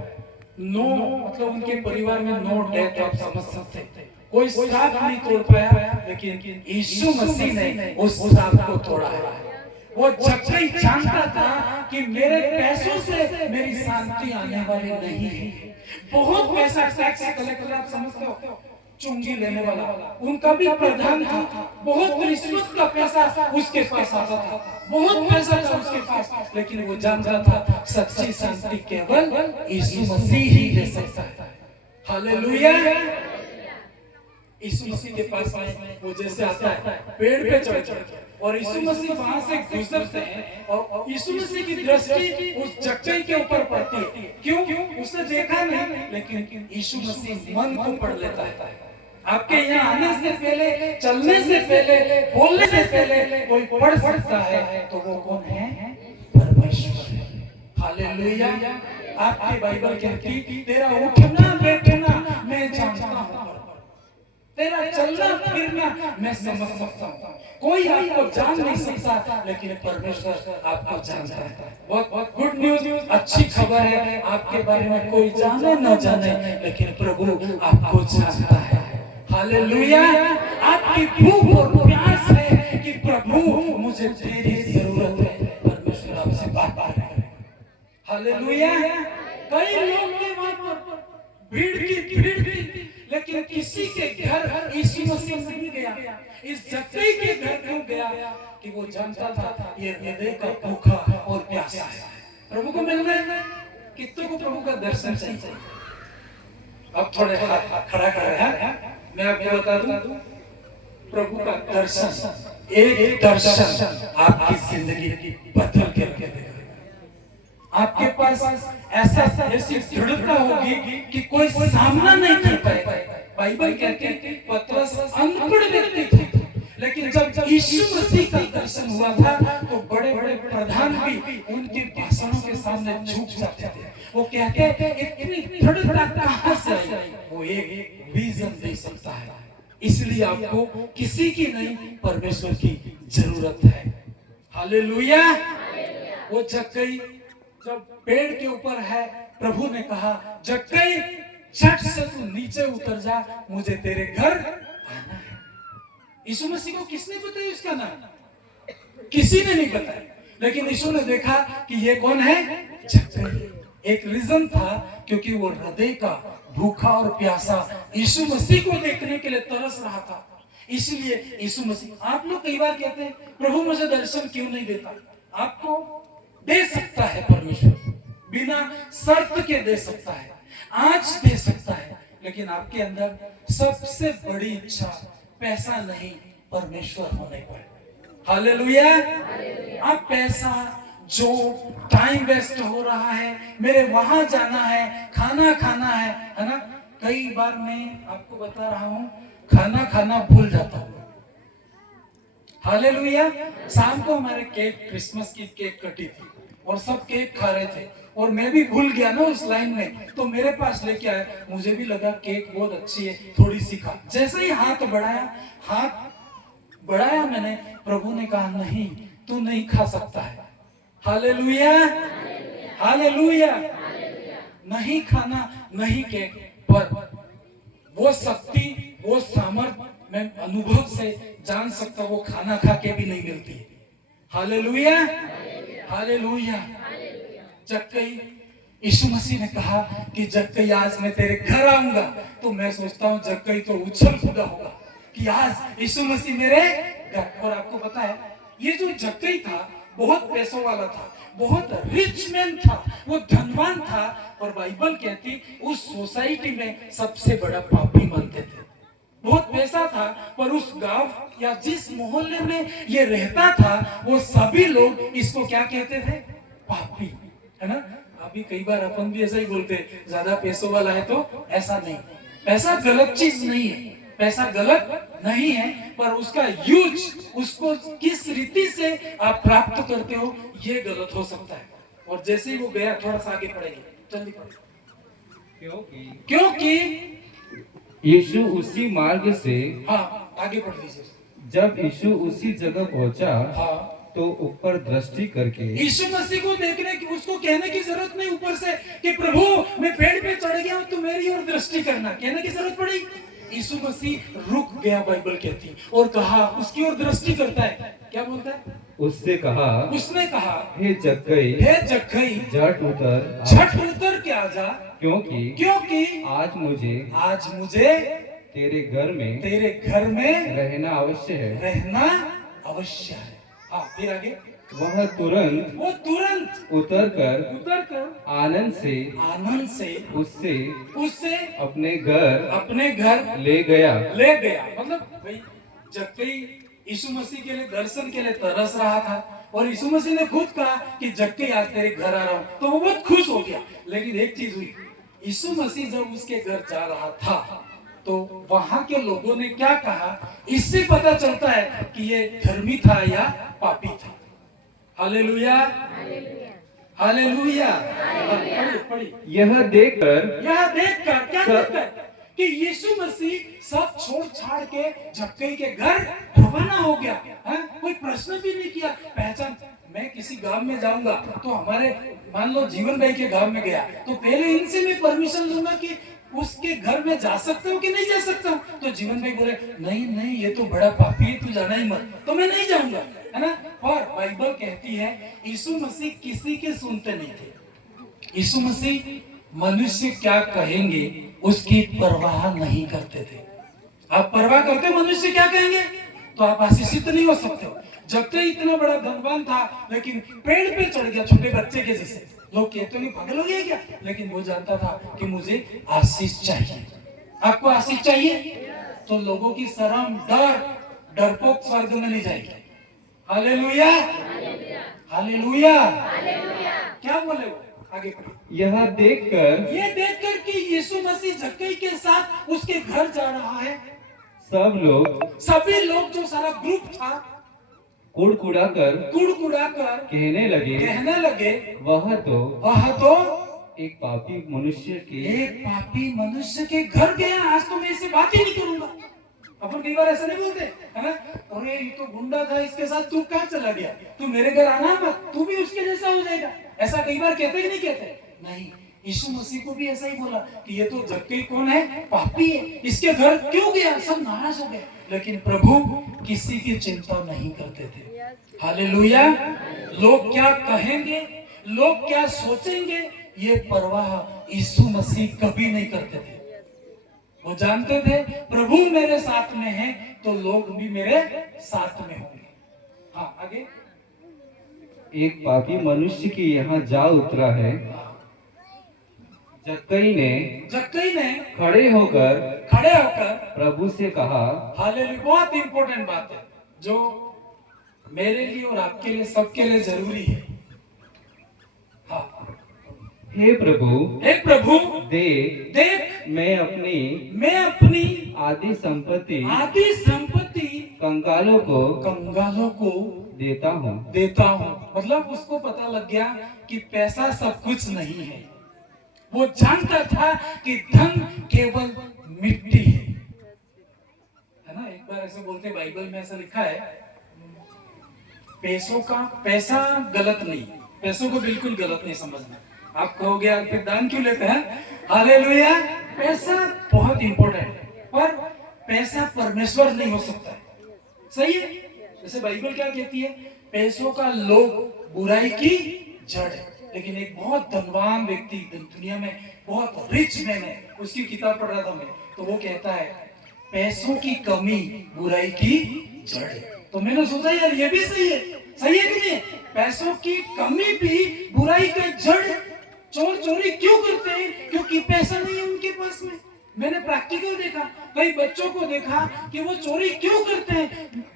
नो मतलब उनके परिवार में नो डेथ, आप समझ सकते हैं, कोई श्राप नहीं तोड़ पाया, लेकिन यीशु मसीह ने उस श्राप को तोड़ा है। वो जक्कई जानता था कि मेरे पैसों से मेरी शांति आने वाली नहीं है। बहुत पैसा टैक्स कलेक्टर, आप समझते हो, चुंगी लेने वाला, उनका भी प्रधान था। बहुत रिश्वत का पैसा उसके पास आता था, बहुत पैसा था उसके पास, लेकिन वो जानता था सच्ची शांति केवल यीशु मसीह ही दे सकता है। हालेलुया। यीशु मसीह के पास में वो जैसे आता है, पेड़ पे चढ़ और यीशु मसीह वहां से गुजरते हैं और यीशु मसीह की दृष्टि उस जक्कई के ऊपर पड़ती है। क्यों? उसने देखा नहीं, लेकिन यीशु मसीह मन को पढ़ लेता है। आपके यहाँ आने से पहले, चलने से पहले, बोलने से पहले कोई पढ़ सकता है, तो वो कौन है? परमेश्वर है। हालेलुया। आपकी बाइबल कहती तेरा उठना बैठना मैं जानता हूँ, तेरा चलना फिरना मैं समझ सकता हूँ। कोई आपको जान नहीं सकता, लेकिन परमेश्वर आपको जानता है। बहुत गुड न्यूज, अच्छी खबर है। आपके बारे में कोई जाने न जाने, लेकिन प्रभु आपको जानता है। हालेलुया। आपकी भूख और प्यास है कि प्रभु मुझे तेरी जरूरत है, परमेश्वर आपसे बात कर रहे हैं। हालेलुया। कई लोग के वहां भीड़ थी, लेकिन किसी के घर यीशु मसीह नहीं गया। इस जक्कई के घर क्यों गया? कि वो जानता था ये हृदय का भूखा और प्यासा है, प्रभु को मिलना है। कितनों को प्रभु का दर्शन चाहिए? अब थोड़े हाथ खड़ा कर रहे हैं। मैं आपको बता दूं, प्रभु का दर्शन, एक दर्शन आपकी जिंदगी बदल के रख देगा। आपके पास ऐसी दृढ़ता होगी कि कोई सामना नहीं कर पाएगा। बाइबल कहती है पतरस अनपढ़ व्यक्ति था, लेकिन जब यीशु मसीह का दर्शन हुआ था तो बड़े बड़े प्रधान भी उनके भाषणों के सामने झुक जाते थे। वो कहते थे इतनी दृढ़ता कहां से आई? वो एक विजन दे सकता है। इसलिए आपको किसी की नहीं, परमेश्वर की जरूरत है। हालेलुया। वो जक्कई जब पेड़ के ऊपर है, प्रभु ने कहा जक्कई झट से तू नीचे उतर जा, मुझे तेरे घर आना है। यीशु मसीह को किसने बताया उसका नाम? किसी ने नहीं बताया, लेकिन यीशु ने देखा कि ये कौन है? जक्कई। एक रीजन था, क्योंकि वो हृदय का भूखा और प्यासा यीशु मसीह को देखने के लिए तरस रहा था। इसलिए यीशु मसीह, आप लोग कई बार कहते हैं प्रभु मुझे दर्शन क्यों नहीं देता? आपको दे सकता है परमेश्वर, बिना शर्त के दे सकता है, आज दे सकता है, लेकिन आपके अंदर सबसे बड़ी इच्छा पैसा नहीं, परमेश्वर होने पर। हालेलुया। आप पैसा, जो टाइम वेस्ट हो रहा है, मेरे वहां जाना है, खाना खाना है ना? कई बार मैं आपको बता रहा हूं, खाना खाना भूल जाता हूं। हालेलुया। शाम को हमारे केक, क्रिसमस की केक कटी थी और सब केक खा रहे थे और मैं भी भूल गया ना उस लाइन में, तो मेरे पास लेके आए। मुझे भी लगा केक बहुत अच्छी है, थोड़ी सी खा। जैसे ही हाथ बढ़ाया मैंने, प्रभु ने कहा नहीं, तू नहीं खा सकता है। हालेलुया। हालेलुया। नहीं खाना, नहीं केक, पर वो शक्ति, वो सामर्थ मैं अनुभव से जान सकता, वो खाना खा के भी नहीं मिलती है। हालेलुया। हालेलुया। जक्कई, यीशु मसीह ने कहा कि जक्कई आज मैं तेरे घर आऊंगा, तो मैं सोचता हूं जक्कई तो उछल कूदा होगा कि आज यीशु मसीह मेरे घर। और आपको पता है, ये जो जक्कई था बहुत पैसों वाला था, बहुत रिच मैन था, वो धनवान था, और बाइबल कहती उस सोसाइटी में सबसे बड़ा पापी मानते थे। बहुत पैसा था, पर उस गांव या जिस मोहल्ले में ये रहता था, वो सभी लोग इसको क्या कहते थे? पापी, है ना? अभी कई बार अपन भी ऐसा ही बोलते, ज्यादा पैसों वाला है तो ऐसा नहीं। पैसा गलत चीज नहीं है, पैसा गलत नहीं है, पर उसका यूज, उसको किस रीति से आप प्राप्त करते हो, ये गलत हो सकता है। और जैसे ही वो गया, थोड़ा सा आगे पढ़ेंगे, जल्दी पढ़ेंगे। क्योंकि यीशु उसी मार्ग से, हाँ आगे पढ़ लीजिए। जब यीशु उसी जगह पहुंचा, हाँ, तो ऊपर दृष्टि करके, यीशु मसीह को देखने की, उसको कहने की जरूरत नहीं ऊपर से कि प्रभु मैं पेड़ पे चढ़ गया हूं, तो मेरी ओर दृष्टि करना, कहने की जरूरत पड़ी? यीशु मसीह रुक गया, बाइबल कहती, और कहा, उसकी ओर दृष्टि करता है, क्या बोलता है? उसने कहा, हे जक्कई, झट उतर के आ जा, क्योंकि आज मुझे तेरे घर में रहना अवश्य है। हाँ, फिर आगे। वह तुरंत उतरकर आनंद से उससे अपने घर ले गया। मतलब भाई, जक्कई यीशु मसीह के लिए, दर्शन के लिए तरस रहा था, और यीशु मसीह ने खुद कहा कि जक्कई आज तेरे घर आ रहा हूं, तो वो बहुत खुश हो गया। लेकिन एक चीज हुई, यीशु मसीह जब उसके घर जा रहा था, तो वहां के लोगों ने क्या कहा, इससे पता चलता है कि ये धर्मी था या पापी था। हालेलुया। हालेलुया। पढ़िए। यह देखकर क्या देखकर कि यीशु मसीह सब छोड़ छाड़ के जक्कई के घर रवाना हो गया। कोई प्रश्न भी नहीं किया, पहचान। मैं किसी गांव में जाऊंगा तो हमारे, मान लो जीवन भाई के गांव में गया, तो पहले इनसे मैं परमिशन लूंगा कि उसके घर में जा सकते हो कि नहीं जा सकता हूँ। तो जीवन भाई बोले नहीं, ये तो बड़ा पापी है, तू जाना ही मत, तो मैं नहीं जाऊंगा, है ना? और बाइबल कहती है यीशु मसीह किसी के सुनते नहीं थे। यीशु मसीह मनुष्य क्या कहेंगे उसकी परवाह नहीं करते थे। आप परवाह करते मनुष्य क्या कहेंगे, तो आप आशीषित नहीं हो सकते हो। जक्कई इतना बड़ा धनवान था, लेकिन पेड़ पे चढ़ गया छोटे बच्चे के जैसे। लोग कहते नहीं पागल हो गया क्या, लेकिन वो जानता था कि मुझे आशीष चाहिए। आपको आशीष चाहिए तो लोगों की शर्म, डरपोक स्वर्ग में नहीं जाएगी। हालेलुया। हालेलुया। क्या बोले वो, आगे पढ़िए। यह देखकर कि यीशु मसीह जक्कई के साथ उसके घर जा रहा है, सभी लोग जो सारा ग्रुप था कुड़कुड़ाकर कुड़कुड़ाकर कहने लगे वह तो एक पापी मनुष्य के घर गया। आज तो मैं इससे बात ही नहीं करूंगा। अपन कई बार ऐसा नहीं बोलते है ना, अरे ये तो गुंडा था, इसके साथ तू कहाँ चला गया, तू मेरे घर आना मत, तू भी उसके जैसा हो जाएगा। ऐसा कई बार कहते ही नहीं कहते? नहीं, यीशु मसीह को भी ऐसा ही बोला कि ये तो जक्कई कौन है, पापी है, इसके घर क्यों गया। सब नाराज हो गए, लेकिन प्रभु किसी की चिंता नहीं करते थे। हालेलुया। लोग क्या कहेंगे, लोग क्या सोचेंगे, ये परवाह यीशु मसीह कभी नहीं करते थे। वो जानते थे प्रभु मेरे साथ में है तो लोग भी मेरे साथ में होंगे। हाँ, आगे। एक पापी मनुष्य की यहाँ जा उतरा है। जक्कई ने खड़े होकर प्रभु से कहा। हालेलुया। बहुत इंपॉर्टेंट बात है जो मेरे लिए और आपके लिए, सबके लिए जरूरी है। हाँ। हे प्रभु देख मैं अपनी आधी संपत्ति कंगालों को देता हूँ। मतलब उसको पता लग गया कि पैसा सब कुछ नहीं है। वो जानता था कि धन केवल मिट्टी है ना। एक बार ऐसे बोलते, बाइबल में ऐसा लिखा है, पैसा गलत नहीं, पैसों को बिल्कुल गलत नहीं समझना। आप कहोगे आप फिर दान क्यों लेते हैं? हालेलुया। पैसा बहुत इंपॉर्टेंट है, पर पैसा परमेश्वर नहीं हो सकता है। सही है। जैसे बाइबल क्या कहती है, पैसों का लोभ बुराई की जड़ है। लेकिन एक बहुत धनवान व्यक्ति दुनिया में, बहुत रिच मैन है, उसकी किताब पढ़ रहा था मैं, तो वो कहता है पैसों की कमी बुराई की जड़ है। तो मैंने सोचा यार ये भी सही है कि नहीं? पैसों की कमी भी बुराई का जड़ है। चोर चोरी क्यों करते हैं? क्योंकि पैसा नहीं है उनके पास में। मैंने प्रैक्टिकल देखा, कई बच्चों को देखा कि वो चोरी क्यों करते हैं।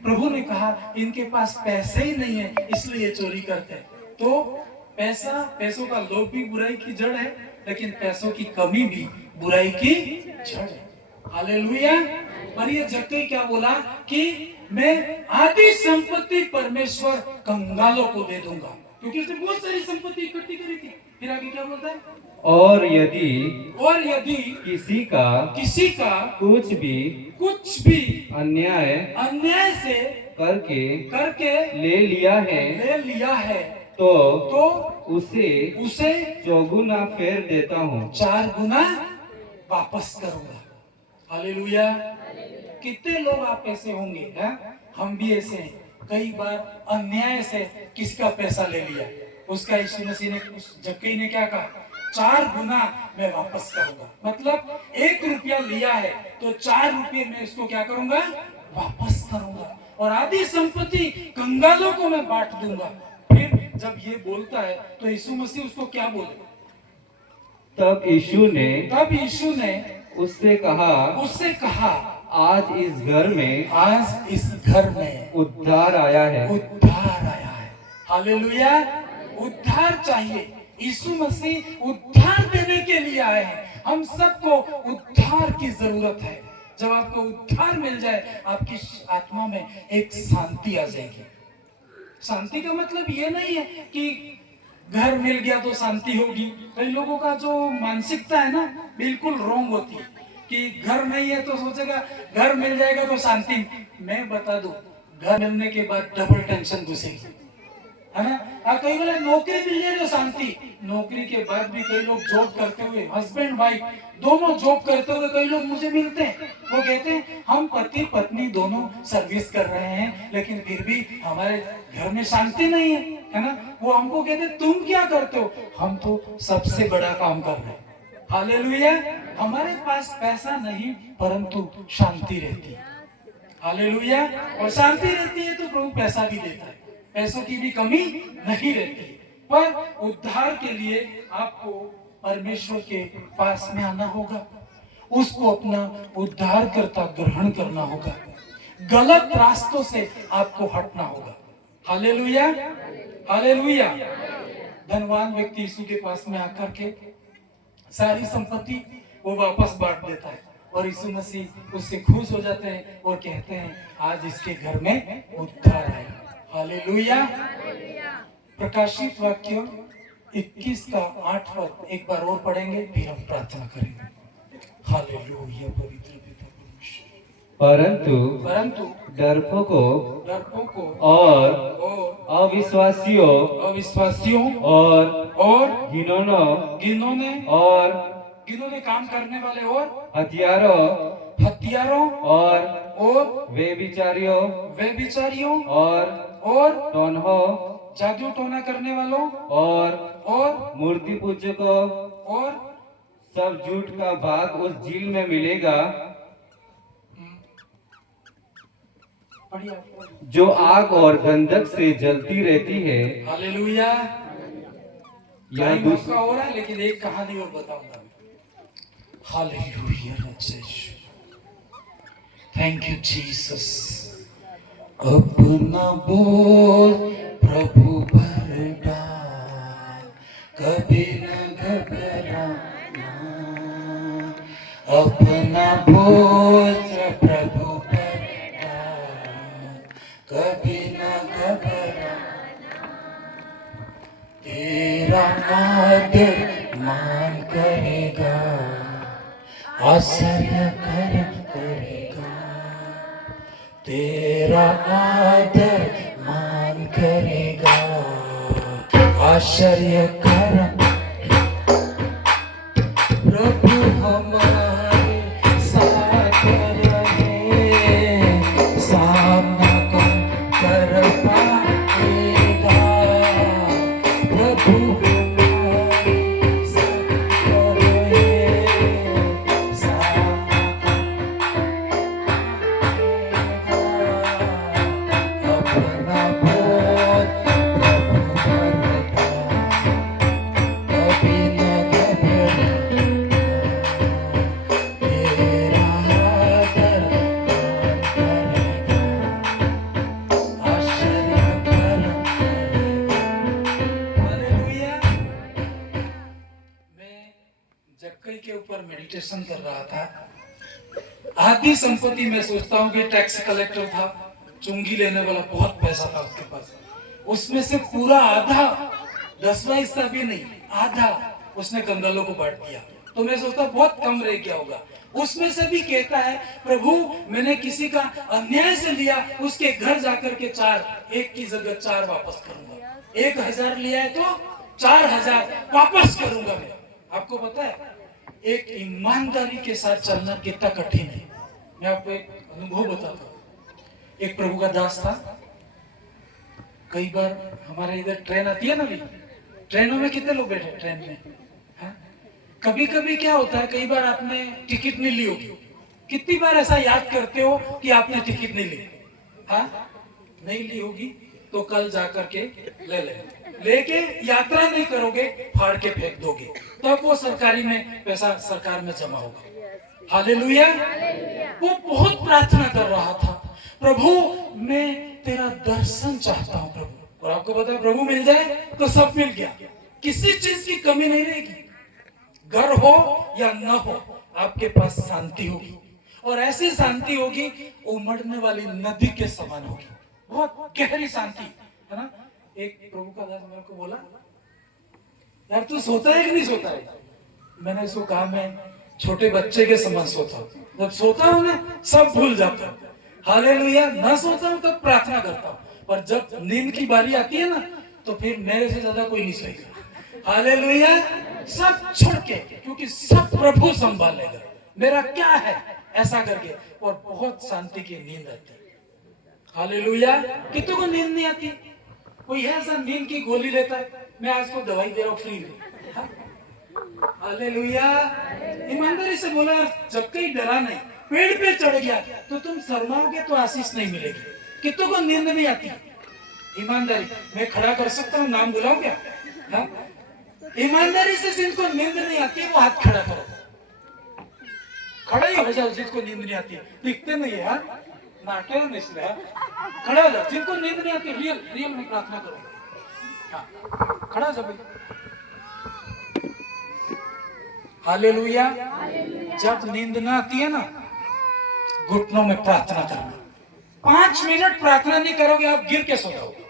प्रभु ने कहा इनके पास पैसे ही नहीं है, इसलिए चोरी करते हैं। तो पैसों का लोभ भी बुराई की जड़ है, लेकिन पैसों की कमी भी बुराई की जड़ है। हालेलुया। पर ये जक्कई क्या बोला कि मैं आधी संपत्ति परमेश्वर कंगालों को दे दूंगा, क्योंकि उसने बहुत सारी संपत्ति इकट्ठी करी थी। फिर आगे क्या बोलता है? और यदि किसी का कुछ भी अन्याय से करके ले लिया है तो उसे चौगुना फेर देता हूँ, 4 गुना वापस करूंगा। हालेलुया। कितने लोग आप ऐसे होंगे, है? हम भी ऐसे हैं। कई बार अन्याय से किसका पैसा ले लिया, उसका यीशु मसीह ने, उस जक्कई ने क्या कहा? 4 गुना मैं वापस करूंगा। मतलब 1 रुपया लिया है तो 4 रुपये में इसको क्या करूंगा? वापस करूंगा। और आधी संपत्ति कंगालों को मैं बांट दूंगा। फिर जब ये बोलता है तो यीशु मसीह उसको क्या बोले? तब यीशु ने उससे कहा आज इस घर में उद्धार आया है। हालेलुया। उद्धार चाहिए। यीशु मसीह उद्धार देने के लिए आए हैं। हम सबको उद्धार की जरूरत है। जब आपको उद्धार मिल जाए, आपकी आत्मा में एक शांति आ जाएगी। शांति का मतलब ये नहीं है कि घर मिल गया तो शांति होगी। कई लोगों का जो मानसिकता है ना, बिल्कुल रॉन्ग होती है कि घर नहीं है तो सोचेगा घर मिल जाएगा तो शांति। मैं बता दूं, घर मिलने के बाद डबल टेंशन घुसेगी, है ना। कई बार नौकरी मिल जाए तो शांति, नौकरी के बाद भी कई लोग जॉब करते हुए, हस्बैंड वाइफ दोनों जॉब करते हुए कई लोग मुझे मिलते हैं। वो कहते हैं हम पति पत्नी दोनों सर्विस कर रहे हैं, लेकिन फिर भी हमारे घर में शांति नहीं है ना। वो हमको कहते हैं तुम क्या करते हो? हम तो सबसे बड़ा काम कर रहे हैं। हालेलुया। हमारे पास पैसा नहीं परंतु शांति रहती है। हालेलुया। और शांति रहती है तो प्रभु पैसा भी देता है, पैसों की भी कमी नहीं रहती है। पर उद्धार के लिए आपको परमेश्वर के पास में आना होगा, उसको अपना उद्धारकर्ता ग्रहण करना होगा, गलत रास्तों से आपको हटना होगा। हालेलुया। हालेलुया। धनवान व्यक्ति यीशु के पास में आकर के सारी संपत्ति वो वापस बांट देता है और यीशु मसीह उससे खुश हो जाते हैं और कहते हैं आज इसके घर में उद्धार है। हालेलुया। प्रकाशित वाक्य 21 का 8 पद एक बार और पढ़ेंगे, फिर हम प्रार्थना करेंगे। हालेलुया। पवित्र पिता परमेश्वर, परंतु डरपोकों और अविश्वासियों और घिनौने काम करने वाले और हत्यारों और व्यभिचारियों और जादू टोना करने वालों और मूर्ति पूजकों और सब झूठ का भाग उस झील में मिलेगा जो आग और गंधक से जलती रहती है। हालेलुया। यह दूसरा हो रहा है, लेकिन एक कहानी और बताऊंगा। हालेलुया। Thank you Jesus. अपना बोल प्रभु पर डाल, कभी न घबराना। अपना बोल प्रभु पर डाल, कभी न घबराना। तेरा आदर मान करेगा, आश्चर्य करेगा। तेरा आदर मान करेगा, आश्चर्य प्रभु हमारे साथ रहे, सामना कौन कर पाएगा। प्रभु हमारे साथ रहे, सामना अपना बोल प्रभु पर कभी न घबराना। तेरा आदर मान करेगा, आश्चर्य करेगा। हालेलुया। मैं जक्कई के ऊपर मेडिटेशन कर रहा था। आधी संपत्ति में सोचता हूँ कि टैक्स कलेक्टर था, चुंगी लेने वाला, बहुत पैसा था उसके पास। उसमें से पूरा आधा, 10वां हिस्सा भी नहीं, आधा उसने कंगालों को बांट दिया। तो मैं सोचता बहुत कम रह गया होगा। उसमें से भी कहता है प्रभु मैंने किसी का अन्याय से लिया, उसके घर जाकर के 4, एक की जगह 4 वापस करूंगा। 1000 लिया है तो 4000 वापस करूंगा मैं। आपको पता है एक ईमानदारी के साथ चलना कितना कठिन है। मैं आपको एक अनुभव बताता हूँ। एक प्रभु का दास था। कई बार हमारे इधर ट्रेन आती है ना, भी ट्रेनों में कितने लोग बैठे ट्रेन में, हाँ? कभी कभी क्या होता है, कई बार आपने टिकट नहीं ली होगी। कितनी बार ऐसा याद करते हो कि आपने टिकट नहीं ली, हाँ? नहीं ली होगी तो कल जाकर के ले लेके यात्रा नहीं करोगे, फाड़ के फेंक दोगे, तब वो सरकारी में पैसा सरकार में जमा होगा। हालेलुया। वो बहुत प्रार्थना कर रहा था, प्रभु मैं तेरा दर्शन चाहता हूँ प्रभु। और आपको पता है प्रभु मिल जाए तो सब मिल गया, किसी चीज की कमी नहीं रहेगी। घर हो या न हो, आपके पास शांति होगी, और ऐसी शांति होगी उमड़ने वाली नदी के समान होगी, बहुत गहरी शांति, है ना। एक प्रभु का दास मेरे को बोला, यार तू सोता है कि नहीं सोता है? मैंने उसको कहा मैं छोटे बच्चे के समान सोता हूँ। जब सोता हूँ ना सब भूल जाता हूँ। हालेलुया। न सोता हूँ तब प्रार्थना करता हूँ, पर जब नींद की बारी आती है ना तो फिर मेरे से ज्यादा कोई नहीं सोएगा। हालेलुया। सब छोड़ के, क्योंकि सब प्रभु संभालेगा। मेरा क्या है ऐसा करके, और बहुत शांति की नींद आती है। हालेलुया। कितनों को नींद नहीं आती? कोई है ऐसा नींद की गोली लेता है? मैं आज को दवाई दे रहा हूँ फ्री में। हालेलुया। ईमानदारी से बोला, जब कहीं डरा नहीं, पेड़ पे चढ़ गया तो तुम शर्माओगे तो आशीष नहीं मिलेगी। कितनों को नींद नहीं आती? ईमानदारी, मैं खड़ा कर सकता हूँ, नाम बुलाऊं क्या? हाँ? ईमानदारी से जिनको नींद नहीं आती वो हाथ खड़ा करो, खड़ा ही हो जाओ। जिसको नींद नहीं आती, दिखते नहीं है यार, नाटे नहीं इसलिए, खड़ा हो जाओ। जिनको नींद नहीं आती रियल में प्रार्थना करो। हाँ, खड़ा हो जाओ। हालेलुया। जब नींद ना आती है ना, घुटनों में प्रार्थना करना। 5 मिनट प्रार्थना नहीं करोगे आप गिर के सो जाओगे,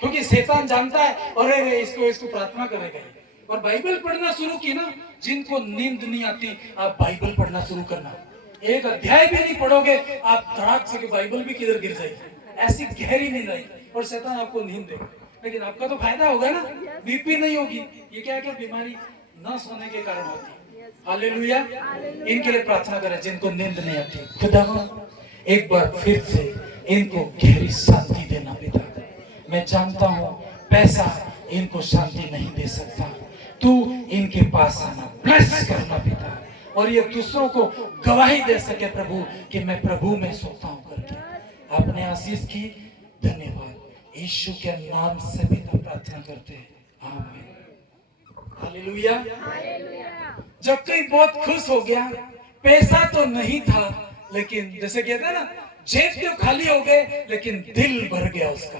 क्योंकि शैतान जानता है अरे इसको प्रार्थना करेगा। और बाइबल पढ़ना शुरू की ना, जिनको नींद नहीं आती आप बाइबल पढ़ना शुरू करना। एक अध्याय भी नहीं पढ़ोगे आप धड़ाक से बाइबल भी किधर गिर जाएगी, ऐसी गहरी नींद आएगी और शैतान आपको नींद देगा। लेकिन आपका तो फायदा होगा ना, बीपी नहीं होगी। ये क्या क्या बीमारी न सोने के कारण होती है। हालेलुया। इनके लिए प्रार्थना करें जिनको नींद नहीं आती। खुदा एक बार फिर से इनको गहरी शांति देना पिता। मैं जानता हूँ पैसा इनको शांति नहीं दे सकता, तू इनके पास आना, ब्लेस करना पिता, और ये दूसरों को गवाही दे सके प्रभु कि मैं प्रभु में सोता हूँ करके। आपने आशीष की, धन्यवाद। यीशु के नाम से पिता प्रार्थना करते हैं, आमीन। हालेलुया। जब कोई बहुत खुश हो गया, पैसा तो नहीं था लेकिन जैसे कहते हैं ना, जेब तो खाली हो गए लेकिन दिल भर गया उसका।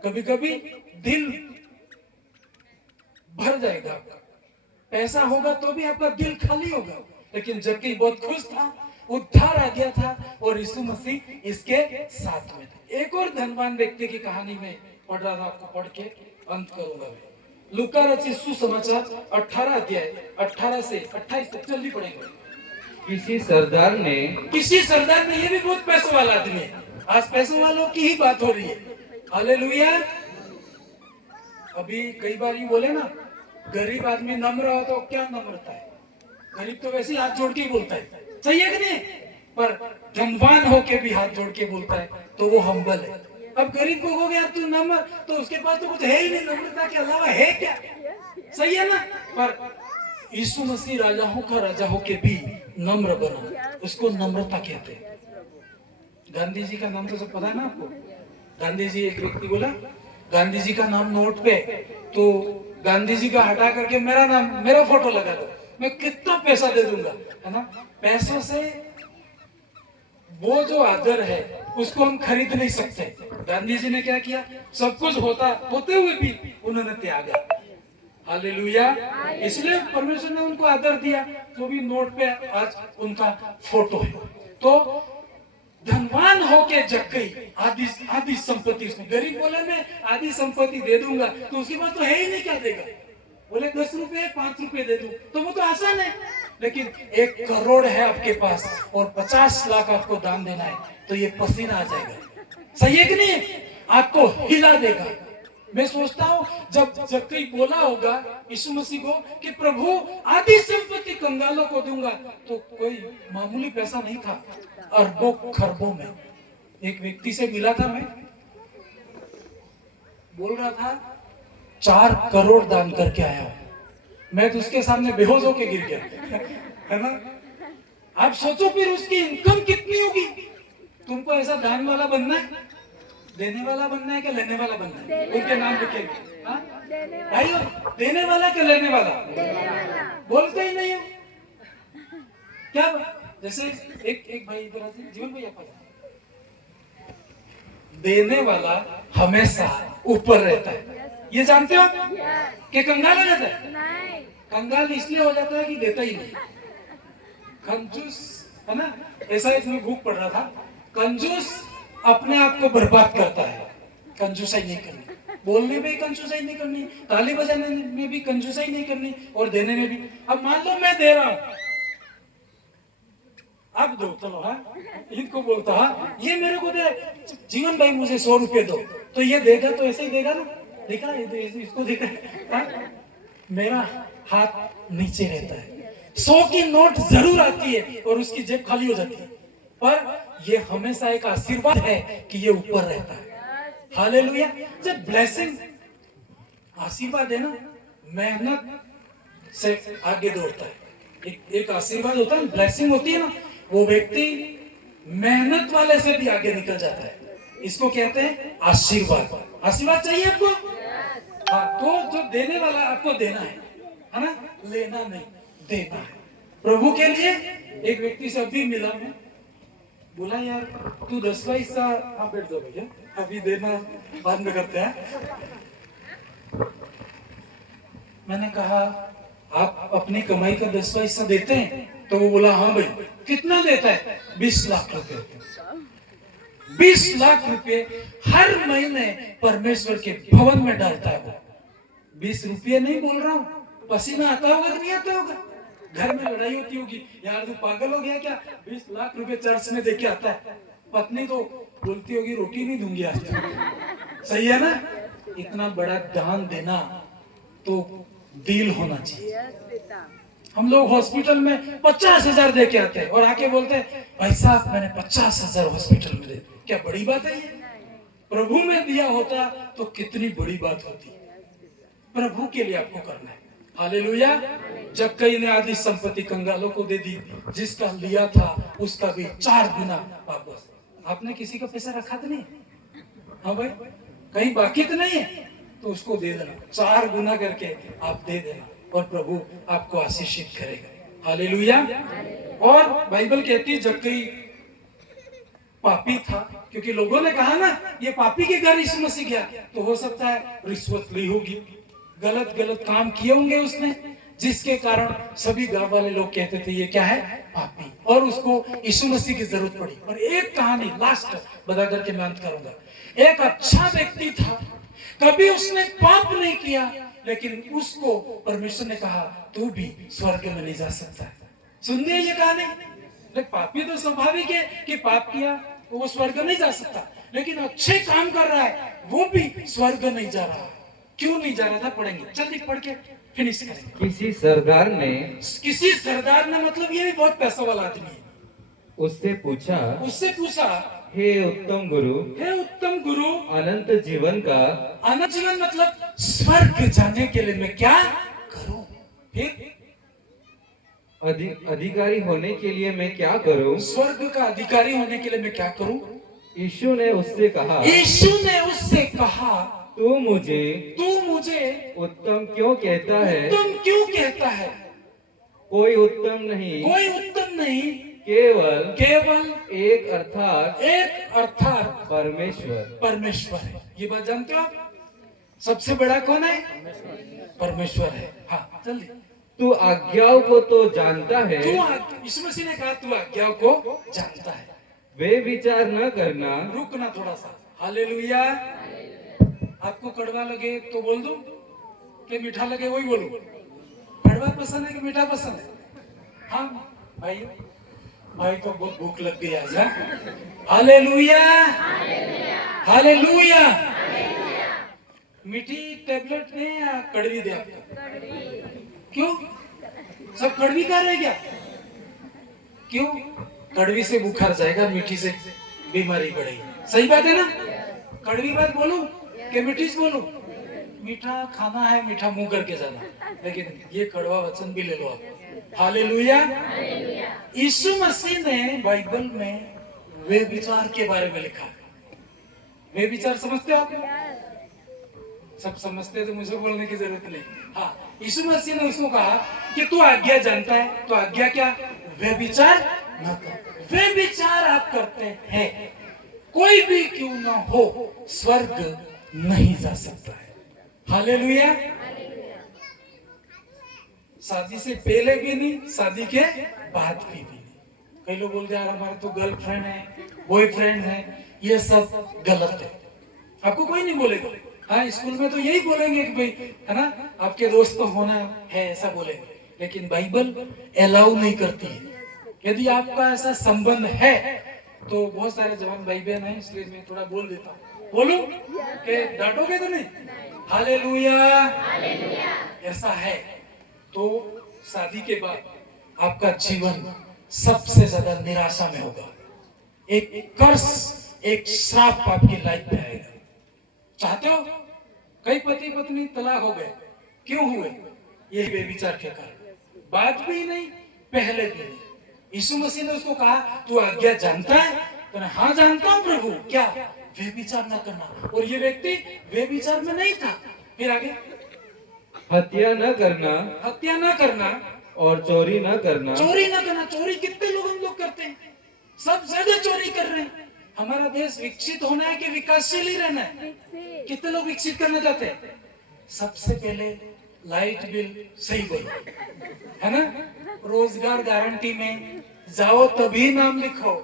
कभी कभी दिल भर जाएगा आपका, पैसा होगा तो भी आपका दिल खाली होगा। लेकिन जब कोई बहुत खुश था, उद्धार आ गया था और यीशु मसीह इसके साथ में थे। एक और धनवान व्यक्ति की कहानी में पढ़ रहा था, आपको पढ़ के अंत करूंगा मैं। लूका रचित सुसमाचार 18 अध्याय 18 से 28 तक जल्दी पढ़ेंगे। किसी सरदार ने, ये भी बहुत पैसों वाला आदमी है। आज पैसों वालों की ही बात हो रही है। हालेलुया। अभी कई बार ये बोले ना, गरीब आदमी नम्र हो तो क्या नम्रता है, गरीब तो वैसे ही हाथ जोड़ के ही बोलता है, सही है कि नहीं? पर धनवान होके भी हाथ जोड़ के बोलता है तो वो हम्बल है। अब गरीब को हो गया तू नम्र, तो उसके पास तो कुछ है ही नहीं, नम्रता के अलावा है क्या? सही है ना? पर यीशु मसीह राजाओं का राजा होके भी नम्र बना, उसको नम्रता कहते हैं। गांधी जी का नाम तो सब पता है ना आपको। गांधी जी, एक व्यक्ति बोला गांधी जी का नाम नोट पे, तो गांधी जी का हटा करके मेरा नाम, मेरा फोटो लगा दो, मैं कितना पैसा दे दूंगा, है ना? पैसों से वो जो आदर है उसको हम खरीद नहीं सकते। गांधी जी ने क्या किया, सब कुछ होते हुए भी उन्होंने त्यागा। हालेलुया। इसलिए परमेश्वर ने उनको आदर दिया, जो भी नोट पे आज उनका फोटो है। तो धनवान होके जग गई आदि संपत्ति उसने। गरीब बोले मैं आदि संपत्ति दे दूंगा, तो उसके पास तो है ही नहीं, क्या देगा? बोले 10 रुपए 5 रुपए दे दूं तो वो तो आसान है। लेकिन 1 करोड़ है आपके पास और 50 लाख आपको दान देना है, तो ये पसीना आ जाएगा। सही है कि नहीं? आपको हिला देगा। मैं सोचता हूँ जब कोई बोला होगा यीशु मसीह को कि प्रभु आदि संपत्ति कंगालों को दूंगा, तो कोई मामूली पैसा नहीं था, अरबों खरबों में। एक व्यक्ति से मिला था, मैं बोल रहा था 4 करोड़ दान करके आया हूं। मैं तो उसके सामने बेहोश होके गिर गया, है ना? आप सोचो फिर उसकी इनकम कितनी होगी। तुमको ऐसा दान वाला बनना है, देने वाला बनना है कि लेने वाला बनना है? उनके नाम लिखेंगे, हाँ भाई, देने वाला कि लेने वाला? बोलते ही नहीं हो क्या? जैसे एक भाई इधर आते, जीवन भाई आप देने वाला हमेशा ऊपर रहता है, ये जानते हो कि कंगाल हो जाता है? कंगाल इसलिए हो जाता है कि देता ही नहीं, कंजूस, है ना? ऐसा इसमें भूख पड़ रहा था। कंजूस अपने आप को बर्बाद करता है। कंजूसाई नहीं करनी, बोलने में भी कंजूसाई नहीं करनी, ताली बजाने में भी कंजूसाई नहीं करनी, और देने में भी। अब मान लो मैं दे रहा हूं, अब दो, चलो, हाँ इनको बोलता, हाँ ये मेरे को दे, जीवन भाई मुझे 100 रुपए दो, तो ये देगा तो ऐसे ही देगा ना? देखा इसको देखा, हाँ? मेरा हाथ नीचे रहता है, 100 की नोट जरूर आती है और उसकी जेब खाली हो जाती है, पर ये हमेशा एक आशीर्वाद है कि ये ऊपर रहता है। हालेलुया। जब ब्लेसिंग, आशीर्वाद है ना, मेहनत से आगे दौड़ता है। एक आशीर्वाद होता है, ब्लेसिंग होती है ना, वो व्यक्ति मेहनत वाले से भी आगे निकल जाता है। इसको कहते हैं आशीर्वाद। आशीर्वाद चाहिए आपको? हाँ, तो जो देने वाला आपको देना है ना? लेना नहीं, देना है प्रभु के लिए। एक व्यक्ति से अभी मिला, मैं बोला यार तू 10वां हिस्सा, हाँ बैठ जाओ भैया, अभी देना बाद में करते हैं। मैंने कहा आप अपनी कमाई का 10वां हिस्सा देते हैं तो वो बोला हाँ भाई कितना देता है, 20 लाख रुपए। 20 लाख रुपए हर महीने परमेश्वर के भवन में डालता है वो। 20 रुपये नहीं बोल रहा हूँ, पसीना आता होगा कि नहीं आता होगा, घर में लड़ाई होती होगी, यार तू पागल हो गया क्या, 20 लाख रुपए चर्च में देके आता है। पत्नी तो बोलती होगी रोटी नहीं दूंगी आज तक। सही है ना? इतना बड़ा दान देना तो दिल होना चाहिए। हम लोग हॉस्पिटल में 50,000 दे के आते हैं और आके बोलते हैं भाई साहब मैंने 50,000 हॉस्पिटल में दे। क्या बड़ी बात है ये? प्रभु में दिया होता तो कितनी बड़ी बात होती। प्रभु के लिए आपको करना है। हालेलुया। जक्कई ने आधी संपत्ति कंगालों को दे दी, जिसका लिया था उसका भी 4 गुना वापस। आपने किसी का पैसा रखा तो नहीं? हाँ भाई, कहीं बाकी तो नहीं है, तो उसको दे देना, 4 गुना करके आप दे देना और प्रभु आपको आशीषित करेगा। हालेलुया। और बाइबल कहती है जक्कई पापी था, क्योंकि लोगों ने कहा ना ये पापी के घर यीशु मसीह गया, तो हो सकता है रिश्वत ली होगी, गलत गलत काम किए होंगे उसने, जिसके कारण सभी गांव वाले लोग कहते थे ये क्या है, पापी, और उसको यीशु मसीह की जरूरत पड़ी। और एक कहानी लास्ट बता करके मैं अंत करूंगा। एक अच्छा व्यक्ति था, कभी उसने पाप नहीं किया, लेकिन उसको परमेश्वर ने कहा तू भी स्वर्ग में नहीं जा सकता है। सुनिए ये कहानी। लेकिन पापी तो स्वाभाविक है कि पाप किया तो वो स्वर्ग नहीं जा सकता, लेकिन अच्छे काम कर रहा है वो भी स्वर्ग नहीं जा रहा। क्यों नहीं जा रहा था? पढ़ेंगे, जल्दी पढ़ के फिनिश करेंगे। किसी सरदार ने मतलब ये भी बहुत पैसा वाला आदमी है। उससे पूछा हे उत्तम गुरु, अनंत जीवन मतलब स्वर्ग जाने के लिए मैं क्या करूं? फिर अधिकारी होने के लिए मैं क्या करूं? स्वर्ग का अधिकारी होने के लिए मैं क्या करूं? यीशु ने उससे कहा तू मुझे उत्तम क्यों कहता है? कोई उत्तम नहीं, केवल एक अर्थात परमेश्वर है। ये बात जानते हो आप? सबसे बड़ा कौन है? परमेश्वर है। हाँ जल्दी। तू आज्ञाओं को तो जानता है। यीशु मसीह ने कहा तू आज्ञाओं को जानता है। वे विचार न करना। रुकना थोड़ा सा। हालेलुया। आपको कड़वा लगे तो बोल दो, कि मीठा लगे वही बोलो। कड़वा पसंद है कि मीठा पसंद है? हाँ भाई को बहुत भूख लग गई आज। Hallelujah, hallelujah. मीठी टेबलेट दे या कड़वी दे आपको? क्यों सब कड़वी खा रहे क्या? क्यों? कड़वी से बुखार जाएगा, मीठी से बीमारी बढ़ेगी। सही बात है ना? कड़वी बात बोलूं कि मीठी बोलूं? मीठा खाना है, मीठा मुंह करके जाना, लेकिन ये कड़वा वचन भी ले लो आप। हालेलुया। यीशु मसीह ने बाइबल में वे विचार के बारे में लिखा है। वे विचार समझते हो आप? सब समझते तो मुझे बोलने की जरूरत नहीं। हाँ, यीशु मसीह ने उसको कहा कि तू आज्ञा जानता है, तो आज्ञा क्या? वे विचार न कर। वे विचार आप करते हैं, कोई भी क्यों ना हो स्वर्ग नहीं जा सकता है। हालेलुया। शादी से पहले भी नहीं, शादी के बाद भी नहीं। कई लोग बोलते हैं हमारे तो गर्लफ्रेंड है, बॉयफ्रेंड है, ये सब गलत है। आपको कोई नहीं बोलेगा। हाँ, स्कूल में तो यही बोलेंगे कि भाई है ना, आपके दोस्त तो होना है, ऐसा बोलेंगे, लेकिन बाइबल अलाउ नहीं करती है। यदि आपका ऐसा संबंध है तो बहुत सारे जवान भाई बहन है, इसलिए मैं थोड़ा बोल देता हूँ। बोलूं कि डांटोगे तो नहीं? हालेलुया। ऐसा है तो शादी के बाद आपका जीवन सबसे ज्यादा निराशा में होगा। एक कर्स, एक श्राप आपकी लाइफ में आएगा। चाहते हो? कई पति पत्नी तलाक हो गए, क्यों हुए? यही बेविचार के कारण। बात भी नहीं, पहले भी नहीं। यीशु मसीह ने उसको कहा तू आज्ञा जानता है? तो हाँ जानता हूँ प्रभु। क्या? व्यभिचार न करना। और ये व्यक्ति व्यभिचार में नहीं था। फिर आगे, हत्या न करना और चोरी न करना। चोरी कितने लोग हम लोग करते हैं? सब ज्यादा चोरी कर रहे हैं। हमारा देश विकसित होना है कि विकासशील ही रहना है? कितने लोग विकसित करना चाहते हैं? सबसे पहले लाइट बिल सही भरो, है ना। रोजगार गारंटी में जाओ तभी नाम लिखो,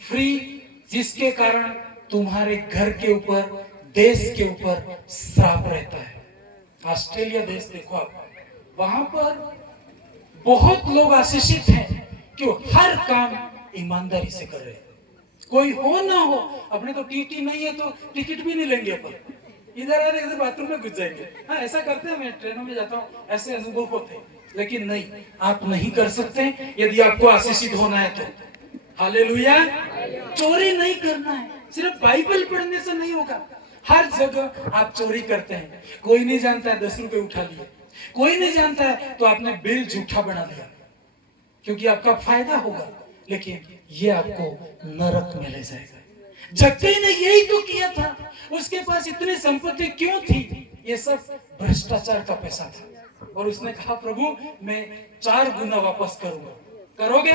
फ्री, जिसके कारण तुम्हारे घर के ऊपर, देश के ऊपर श्राप रहता है। ऑस्ट्रेलिया देश देखो आप, वहां पर बहुत लोग आशीषित हैं क्यों, हर काम ईमानदारी से कर रहे हैं। कोई हो ना हो, अपने तो टीटी नहीं है तो टिकट भी नहीं लेंगे अपन, इधर आ रहे इधर बाथरूम में घुस जाएंगे। हाँ ऐसा करते हैं, मैं ट्रेनों में जाता हूँ, ऐसे अनुभव होते हैं। लेकिन नहीं, आप नहीं कर सकते यदि आपको आशीषित होना है तो। हालेलुया। चोरी नहीं करना है, सिर्फ बाइबल पढ़ने से नहीं होगा। हर जगह आप चोरी करते हैं, कोई नहीं जानता है 10 रुपए उठा लिए, कोई नहीं जानता है तो आपने बिल झूठा बना लिया क्योंकि आपका फायदा होगा, लेकिन ये आपको नरक में ले जाएगा। जक्कई ने यही तो किया था, उसके पास इतनी संपत्ति क्यों थी, ये सब भ्रष्टाचार का पैसा था। और उसने कहा प्रभु मैं 4 गुना वापस करूंगा। करोगे?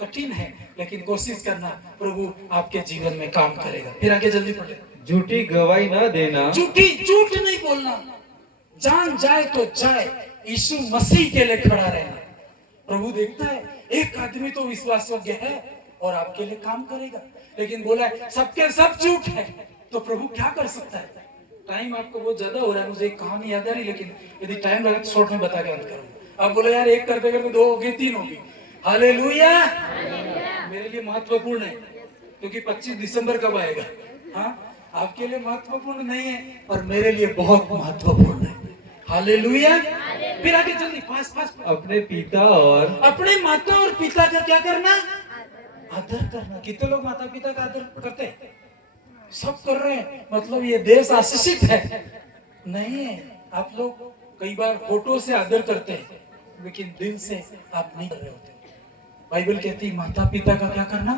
कठिन है, लेकिन कोशिश करना, प्रभु आपके जीवन में काम करेगा। फिर आगे जल्दी पढ़े। झूठी गवाही न देना, झूठ नहीं बोलना, जान जाए तो जाए, यीशु मसीह के लिए खड़ा रहना। प्रभु देखता है एक आदमी तो विश्वासयोग्य है और आपके लिए काम करेगा, लेकिन बोला है सबके सब झूठ है, तो प्रभु क्या कर सकता है। टाइम आपको बहुत ज्यादा हो रहा है, मुझे एक कहानी याद आ रही, लेकिन यदि टाइम लगे तो शॉर्ट में बता के अंत करूंगा। आप बोले यार एक करते करते 2 हो गई, 3 होगी। हालेलुया। मेरे लिए महत्वपूर्ण है क्योंकि 25 दिसंबर कब आएगा। हाँ आपके लिए महत्वपूर्ण नहीं है पर मेरे लिए बहुत महत्वपूर्ण है। हालेलुया। फिर आगे जल्दी फास्ट। अपने पिता और अपने माता और पिता का क्या करना, आदर करना। कितने लोग माता पिता का आदर करते हैं? सब कर रहे हैं, मतलब ये देश आशीषित है? नहीं है। आप लोग कई बार फोटो से आदर करते हैं लेकिन दिल से आप नहीं कर रहे होते। बाइबल कहती है माता पिता का क्या करना,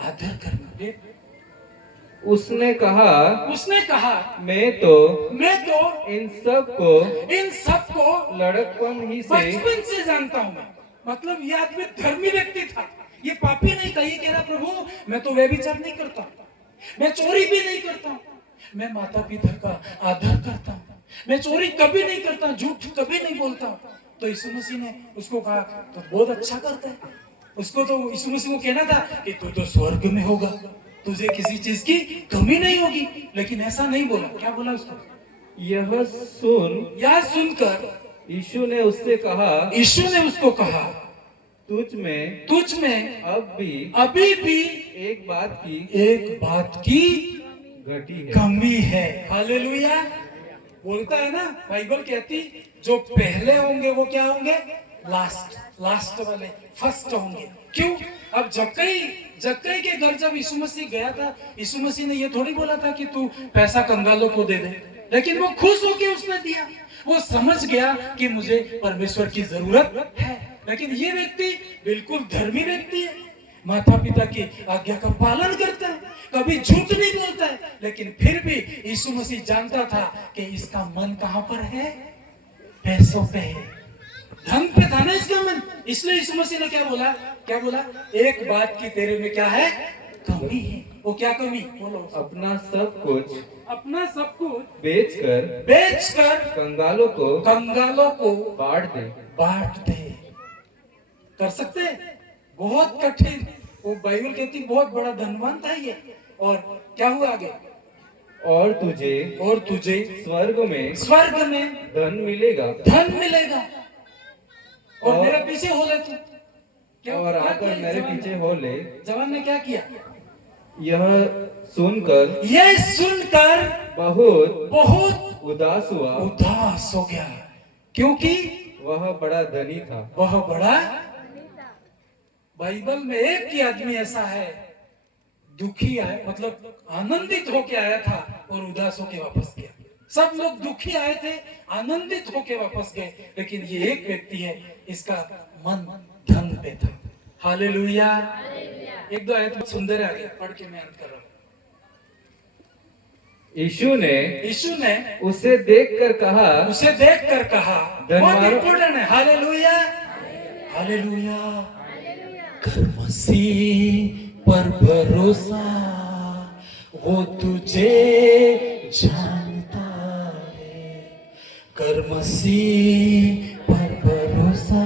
आदर करना। उसने कहा मैं तो इन सबको लड़कपन ही से बचपन से जानता हूँ मैं। मतलब ये आदमी धर्मी व्यक्ति था, ये पापी नहीं था। ये कह रहा प्रभु मैं तो व्यभिचार नहीं करता, मैं चोरी भी नहीं करता, मैं माता पिता का आदर करता हूँ, मैं चोरी कभी नहीं करता, झूठ कभी नहीं बोलता। तो यीशु मसीह ने उसको कहा तो बहुत अच्छा करता है। उसको तो यीशु मसीह को कहना था कि तू तो स्वर्ग में होगा, तुझे किसी चीज की कमी नहीं होगी, लेकिन ऐसा नहीं बोला। क्या बोला उसको? यह सुनकर यीशु ने उसको कहा तुझ में अभी भी एक बात की कमी है। हालेलुया। बोलता है ना, बाइबल कहती जो पहले होंगे वो क्या होंगे, लास्ट वाले फर्स्ट होंगे। क्यों? अब जक्कई के घर जब यीशु मसीह गया था, यीशु मसीह ने ये थोड़ी बोला था कि तू पैसा कंगालों को दे दे, लेकिन वो खुश होके उसने दिया। वो समझ गया कि मुझे परमेश्वर की जरूरत है। लेकिन ये व्यक्ति बिल्कुल धर्मी व्यक्ति है, माता पिता की आज्ञा का पालन करता है, कभी झूठ नहीं बोलता है, लेकिन फिर भी यीशु मसीह जानता था कि इसका मन कहां पर है, पैसों पे है, धन पे था ना इसका मन। इसलिए यीशु मसीह ने क्या बोला? एक बात की तेरे में क्या है, कमी है। वो क्या कमी? बोलो। अपना सब कुछ बेचकर कंगालों को बांट दे। कर सकते हैं? बहुत कठिन। वो बाइबल कहती बहुत बड़ा धनवान था ये। और क्या हुआ आगे? और तुझे स्वर्ग में धन मिलेगा। और मेरे पीछे हो ले तू। क्या और आकर मेरे पीछे हो ले। जवान ने क्या किया? यह सुनकर बहुत उदास हो गया, क्योंकि वह बड़ा धनी था। बाइबल में एक ही आदमी ऐसा है, दुखी आया, मतलब आनंदित होके आया था और उदास होके वापस गया। सब लोग दुखी आए थे, आनंदित होके वापस गए, लेकिन ये एक व्यक्ति है, इसका मन धन पे था। हालेलुया। 1-2 आयत बहुत सुंदर है, आगे पढ़ के मैं अंत कर रहा हूं। यीशु ने उसे देखकर कहा बहुत इंपॉर्टेंट है। हालेलुया। कर मसीह पर भरोसा, वो तुझे जानता है, मसीह पर भरोसा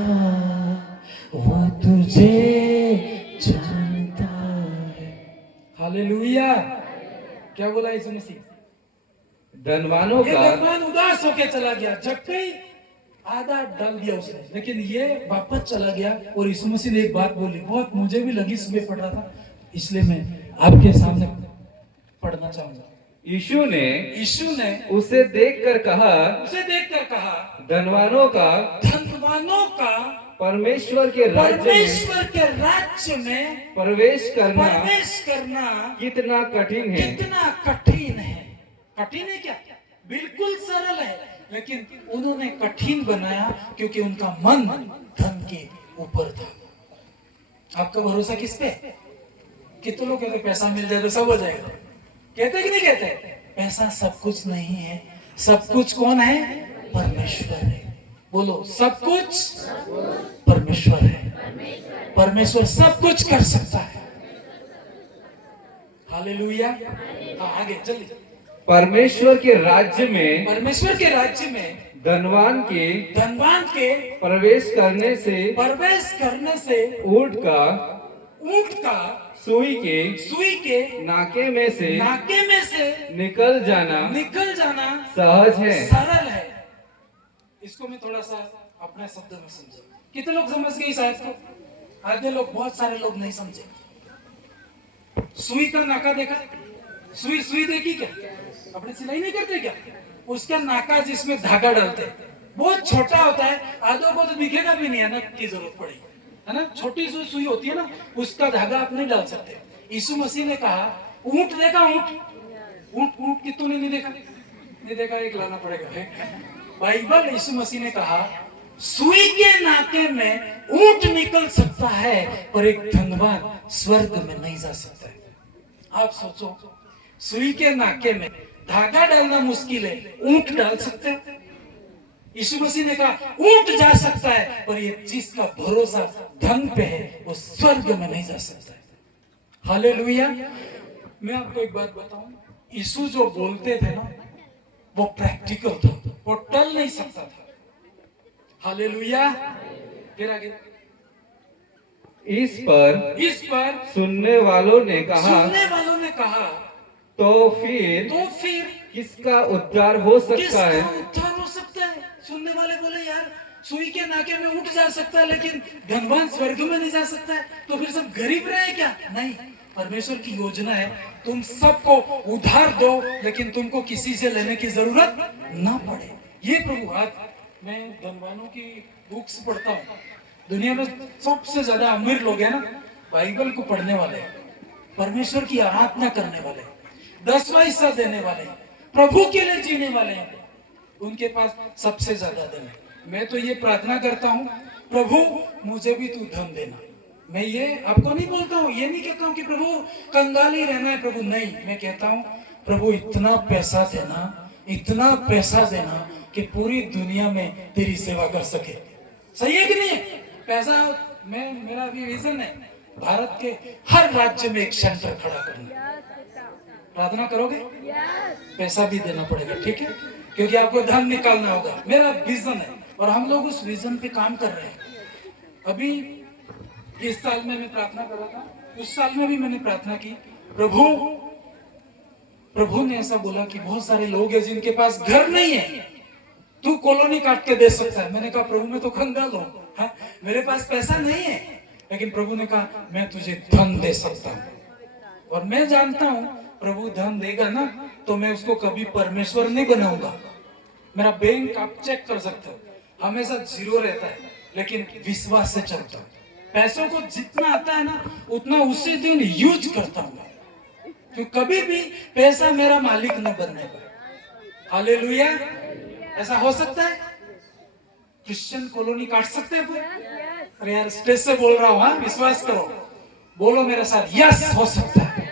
वो तुझे जानता है। हालेलुया। क्या बोला यीशु मसीह? धनवानों ये का धनवान उदास होके चला गया, जब कहीं आधा डाल दिया उसने, लेकिन ये वापस चला गया। और यीशु मसीह ने एक बात बोली, बहुत मुझे भी लगी, सुबह पढ़ रहा था, इसलिए मैं आपके सामने पढ़ना चाहूंगा। यीशु ने उसे देखकर कहा, देखकर कहा, धनवानों का परमेश्वर के राज्य में प्रवेश करना कितना कठिन है। कठिन है क्या? बिल्कुल सरल है, लेकिन उन्होंने कठिन बनाया क्योंकि उनका मन धन के ऊपर था। आपका भरोसा किस पे? कितने लोग कहते पैसा मिल जाए तो सब हो जाएगा, कहते कि नहीं कहते? पैसा सब कुछ नहीं है, सब कुछ कौन है? परमेश्वर है। बोलो, सब कुछ परमेश्वर है। परमेश्वर सब कुछ कर सकता है। हालेलुया। आगे जल्दी। परमेश्वर के राज्य में धनवान के प्रवेश करने से ऊंट का सुई के नाके में से निकल जाना सहज है। सरल है। इसको मैं थोड़ा सा अपने शब्दों में समझा। कितने लोग समझ गए इस आयत को? आधे लोग, बहुत सारे लोग नहीं समझे। सुई का नाका देखा? सुई देखी क्या? अपने सिलाई नहीं करते क्या? उसका नाका जिसमें धागा डालते हैं, बहुत छोटा होता है, आधों को तो दिखेगा भी नहीं, है ना, की जरूरत पड़ेगी, है ना। छोटी सुई होती है ना, उसका धागा आप नहीं डाल सकते। यीशु मसीह ने कहा, ऊंट देखा? ऊंट कितनों ने नहीं देखा? एक लाना पड़ेगा। बाइबल, यीशु मसीह ने कहा, सुई के नाके में ऊंट निकल सकता है, पर एक धनवान स्वर्ग में नहीं जा सकता है। आप सोचो, सुई के नाके में धागा डालना मुश्किल है, ऊंट डाल सकते हो? यीशु मसीह ने कहा ऊंट जा सकता है, पर ये जिसका भरोसा धन पे है वो स्वर्ग में नहीं जा सकता है। हालेलुया। मैं आपको एक बात बताऊं, यीशु जो बोलते थे ना, वो प्रैक्टिकल था, वो टल नहीं सकता था। हालेलुया। फिर आगे, इस पर सुनने वालों ने कहा, तो फिर किसका उद्धार हो सकता है? सुनने वाले बोले, यार सुई के नाके में ऊंट जा सकता है, लेकिन धनवान स्वर्ग में नहीं जा सकता है, तो फिर सब गरीब रहे क्या? नहीं, परमेश्वर की योजना है, तुम सबको उधार दो, लेकिन तुमको किसी से लेने की जरूरत ना पड़े। ये प्रभु, आज मैं धनवानों की बुक्स पढ़ता हूँ। दुनिया में सबसे ज्यादा अमीर लोग हैं ना, बाइबल को पढ़ने वाले, परमेश्वर की आराधना करने वाले, 10वां हिस्सा देने वाले, प्रभु के लिए जीने वाले हैं, उनके पास सबसे ज्यादा धन है। मैं तो ये प्रार्थना करता हूँ, प्रभु मुझे भी तू धन देना। मैं ये आपको नहीं बोलता हूँ, ये नहीं कहता हूँ कि प्रभु कंगाल ही रहना है, प्रभु नहीं, मैं कहता हूँ प्रभु इतना पैसा देना कि पूरी दुनिया में तेरी सेवा कर सके। सही है कि नहीं है? पैसा, मेरा भी विजन है, भारत के हर राज्य में एक सेंटर खड़ा करना। प्रार्थना करोगे? पैसा भी देना पड़ेगा, ठीक है, क्योंकि आपको धन निकालना होगा। मेरा विजन है और हम लोग उस विजन पे काम कर रहे हैं। अभी इस साल में मैं प्रार्थना कर रहा था, उस साल में भी मैंने प्रार्थना की, प्रभु ने ऐसा बोला कि बहुत सारे लोग हैं जिनके पास घर नहीं है, तू कॉलोनी काट के दे सकता है। मैंने कहा प्रभु मैं तो कंगाल हूं, मेरे पास पैसा नहीं है, लेकिन प्रभु ने कहा मैं तुझे धन दे सकता हूं। और मैं जानता हूं प्रभु धन देगा ना, तो मैं उसको कभी परमेश्वर नहीं बनाऊंगा। मेरा बैंक आप चेक कर सकते हो, हमेशा जीरो रहता है, लेकिन विश्वास से चलता हूं। पैसों को जितना आता है ना, उतना उसी दिन यूज करता हूं, तो कभी भी पैसा मेरा मालिक न बनने पाए। हालेलुया। ऐसा हो सकता है? क्रिश्चियन कॉलोनी काट सकते हैं? अरे यार स्टेज से बोल रहा हूं, हाँ, विश्वास करो, बोलो मेरे साथ, यस हो सकता है।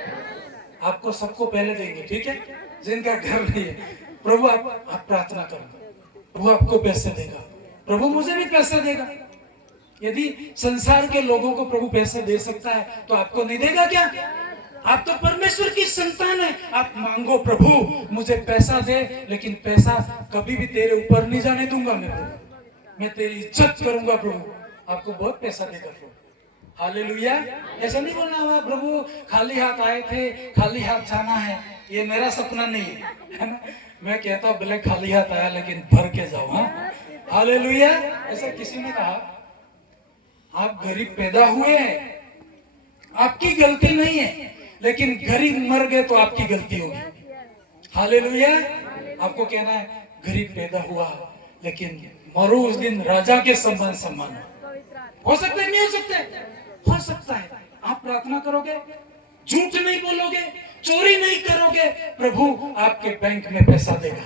आपको सबको पहले देंगे, ठीक है, जिनका घर नहीं है। प्रभु आप प्रार्थना करो, प्रभु आपको पैसे देगा, प्रभु मुझे भी पैसे देगा। यदि संसार के लोगों को प्रभु पैसे दे सकता है, तो आपको नहीं देगा क्या? आप तो परमेश्वर की संतान है। आप मांगो, प्रभु मुझे पैसा दे, लेकिन पैसा कभी भी तेरे ऊपर नहीं जाने दूंगा मैं प्रभु, मैं तेरी इज्जत करूंगा प्रभु। आपको बहुत पैसा देगा प्रभु। हालेलुया। ऐसा नहीं बोलना हुआ प्रभु खाली हाथ आए थे, खाली हाथ जाना है, ये मेरा सपना नहीं है ना। मैं कहता हूँ भले खाली हाथ आया लेकिन भर के जाओ। हाँ, हालेलुया। ऐसा किसी ने कहा, आप गरीब पैदा हुए हैं, आपकी गलती नहीं है, लेकिन गरीब मर गए तो आपकी गलती होगी। हालेलुया। आपको कहना है गरीब पैदा हुआ लेकिन मरो उस दिन राजा के सम्मान हो सकता है, नहीं हो सकता है? हो सकता है। आप प्रार्थना करोगे, झूठ नहीं बोलोगे, चोरी नहीं करोगे, प्रभु आपके बैंक में पैसा देगा,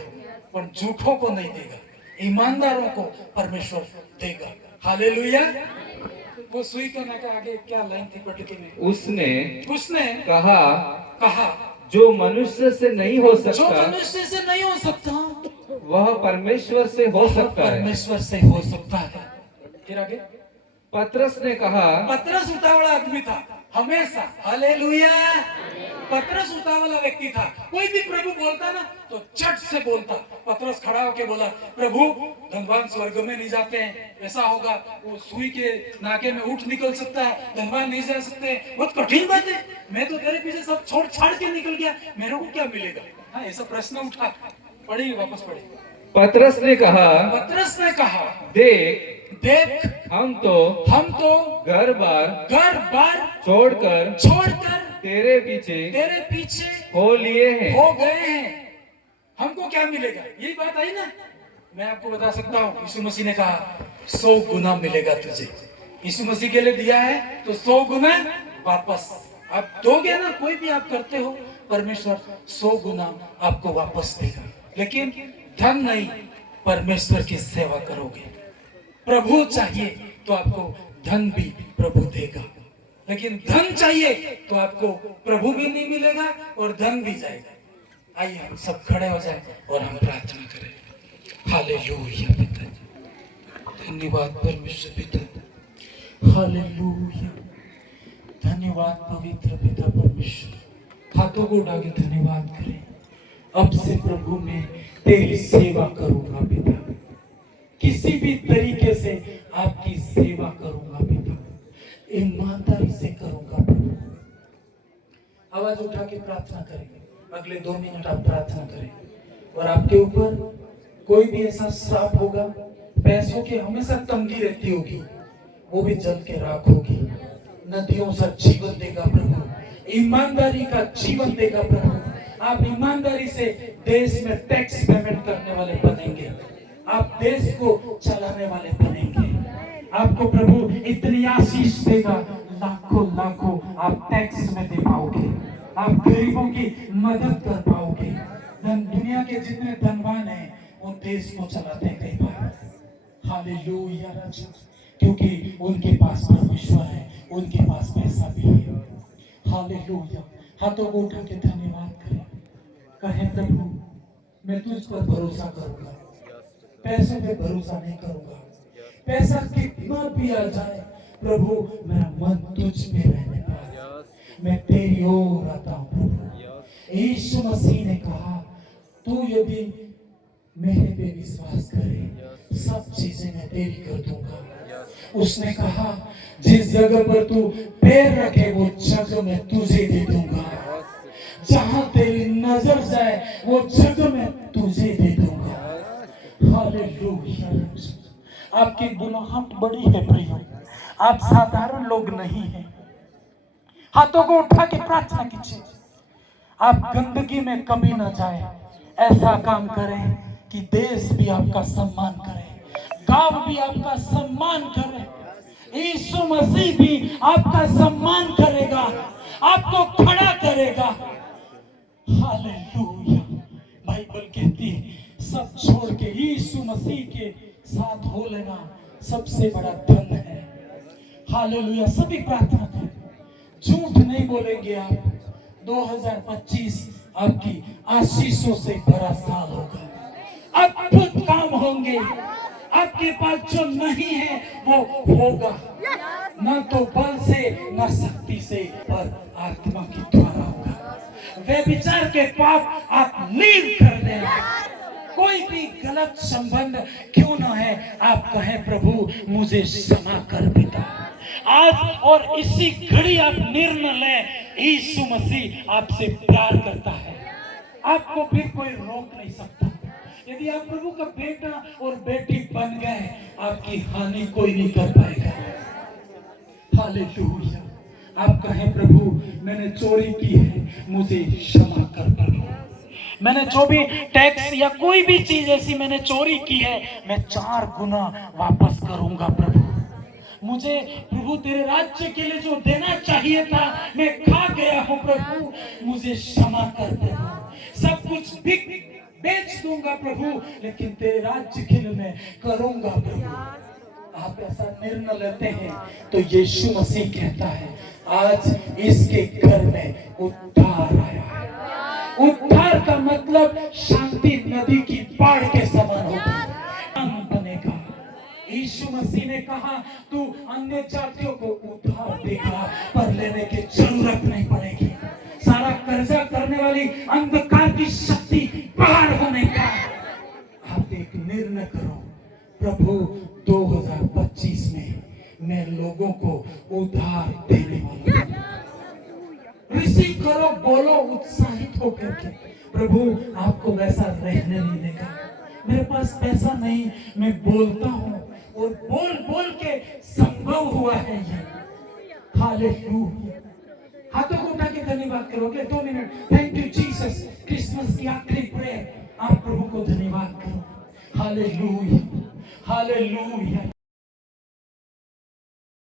पर झूठों को नहीं देगा, ईमानदारों को परमेश्वर देगा। हालेलुया। वो सुई के नाके आगे क्या लाइन थी पटकी में? उसने कहा जो मनुष्य से नहीं हो जो सकता मनुष्य से नहीं हो सकता वह परमेश्वर से हो सकता है। परमेश्वर से हो सकता है। फिर आगे पतरस ने कहा, पतरस उतावला आदमी था हमेशा। हालेलुया। पतरस उतावला व्यक्ति था। कोई भी प्रभु बोलता ना तो झट से बोलता। पतरस खड़ा होके बोला, प्रभु धनवान स्वर्ग में नहीं जाते हैं, ऐसा होगा, वो सुई के नाके में ऊँट निकल सकता है, धनवान नहीं जा सकते, बहुत कठिन बात है। मैं तो तेरे पीछे सब छोड़ छाड़ के निकल गया, मेरे को क्या मिलेगा? हाँ, ऐसा प्रश्न उठा। पढ़ी, वापस पढ़ी। पतरस ने कहा, देख हम तो घर बार छोड़कर तेरे पीछे हो लिए हैं। हो गए हैं, हमको क्या मिलेगा? यही बात आई ना। मैं आपको बता सकता हूँ, यीशु मसीह ने कहा 100 गुना मिलेगा तुझे। यीशु मसीह के लिए दिया है तो 100 गुना वापस आप दोगे ना। कोई भी आप करते हो, परमेश्वर 100 गुना आपको वापस देगा। लेकिन धन नहीं, परमेश्वर की सेवा करोगे। प्रभु चाहिए तो आपको धन भी प्रभु देगा, लेकिन धन चाहिए तो आपको प्रभु भी नहीं मिलेगा और धन भी जाएगा। आइए हम सब खड़े हो जाए और हम प्रार्थना करें। हालेलुया पिताजी, धन्यवाद परमेश्वर पिता। हालेलुया, धन्यवाद पवित्र पिता परमेश्वर। हाथों को उठा के धन्यवाद करें। अब से प्रभु मैं तेरी सेवा करूंगा पिता, किसी भी तरीके से आपकी सेवा करूंगा पिता, ईमानदारी से करूंगा प्रभु। आवाज उठा के प्रार्थना करेंगे। अगले 2 मिनट आप प्रार्थना करें। और आपके ऊपर कोई भी ऐसा श्राप होगा, पैसों की हमेशा तंगी रहती होगी, वो भी जल के राख होगी। नदियों सा जीवन देगा प्रभु, ईमानदारी का जीवन देगा प्रभु। आप ईमानदारी से देश में टैक्स पेमेंट करने वाले बनेंगे, आप देश को चलाने वाले बनेंगे। आपको प्रभु इतनी आशीष देगा, लाखों आप टैक्स में दे पाओगे, आप गरीबों की मदद कर पाओगे। दुनिया के जितने धनवान हैं वो देश को चलाते हैं कई बार। हालेलुया राजा, क्योंकि उनके पास परमेश्वर है, उनके पास पैसा भी है। हालेलुया। हाथों को उठा के धन्यवाद करें, कहें प्रभु मैं तुझ पर भरोसा करूंगा, पैसों पे भरोसा नहीं करूंगा। पैसा कितना भी आ जाए प्रभु, मेरा मन तुझ पे रहने पाए, मैं तेरी ओर आता हूं प्रभु। यीशु मसीह ने कहा तू यदि मेरे पे विश्वास करे सब चीजें मैं तेरी कर दूंगा। उसने कहा जिस जगह पर तू पैर रखे वो जगह मैं तुझे दे दूंगा, जहां तेरी नजर जाए वो जगह मैं तुझे दे दूंगा। हालेलुया। आपकी बुलाहट बड़ी है प्रियो, आप साधारण लोग नहीं हैं। हाथों को उठा के प्रार्थना कीजिए। आप गंदगी में कभी ना जाए, ऐसा काम करें कि देश भी आपका सम्मान करे, गांव भी आपका सम्मान करे, यीशु मसीह भी आपका सम्मान करेगा, आपको खड़ा करेगा। हालेलुया। बाइबल कहती है सब छोड़ के यीशु मसीह के साथ हो लेना सबसे बड़ा धन है। हालेलुया। सभी प्रार्थना करें, झूठ नहीं बोलेंगे आप। 2025 आपकी आशीषों से भरा साल होगा, अद्भुत काम होंगे। आपके पास जो नहीं है वो होगा, ना तो बल से ना शक्ति से, पर आत्मा के द्वारा। व्यभिचार के पाप आप लीव कर दें। कोई भी गलत संबंध क्यों ना है, आप कहें प्रभु मुझे क्षमा कर पिता। आज और इसी घड़ी आप निर्णय लें, यीशु मसीह आपसे प्यार करता है, आपको फिर कोई रोक नहीं सकता। यदि आप प्रभु का बेटा और बेटी बन गए, आपकी हानि कोई नहीं कर पाएगा। हालेलुया। आप कहें प्रभु मैंने चोरी की है, मुझे क्षमा कर प्रभु। मैंने जो भी टैक्स या कोई भी चीज ऐसी मैंने चोरी की है, मैं 4 गुना वापस करूंगा प्रभु। मुझे प्रभु तेरे राज्य के लिए जो देना चाहिए था मैं खा गया हूं प्रभु, मुझे क्षमा कर प्रभु। सब कुछ बेच दूंगा प्रभु, लेकिन तेरे राज्य के लिए मैं करूंगा प्रभु। आप ऐसा निर्णय लेते हैं तो यीशु मसीह कहता है आज इसके घर में उद्धार आया है। उद्धार का मतलब शांति नदी की बाढ़ के समान होता है, बनेगा। यीशु मसीह ने कहा तू अन्य जातियों को उद्धार देगा, पर लेने की जरूरत नहीं पड़ेगी। सारा कर्जा करने वाली अंधकार की शक्ति बाहर होने का। आप एक निर्णय करो, प्रभु 2025 में मैं लोगों को उद्धार देने वाला हूं। रिसीव करो, बोलो उत्साहित होकर के, प्रभु आपको वैसा रहने नहीं देगा। मेरे पास पैसा नहीं, मैं बोलता हूँ और बोल बोल के संभव हुआ है ये। हालेलुया। हाथों को उठा के धन्यवाद करोगे 2 minute. Thank you Jesus. Christmas की आखिरी प्रेयर, आप प्रभु को धन्यवाद करो। Hallelujah, hallelujah.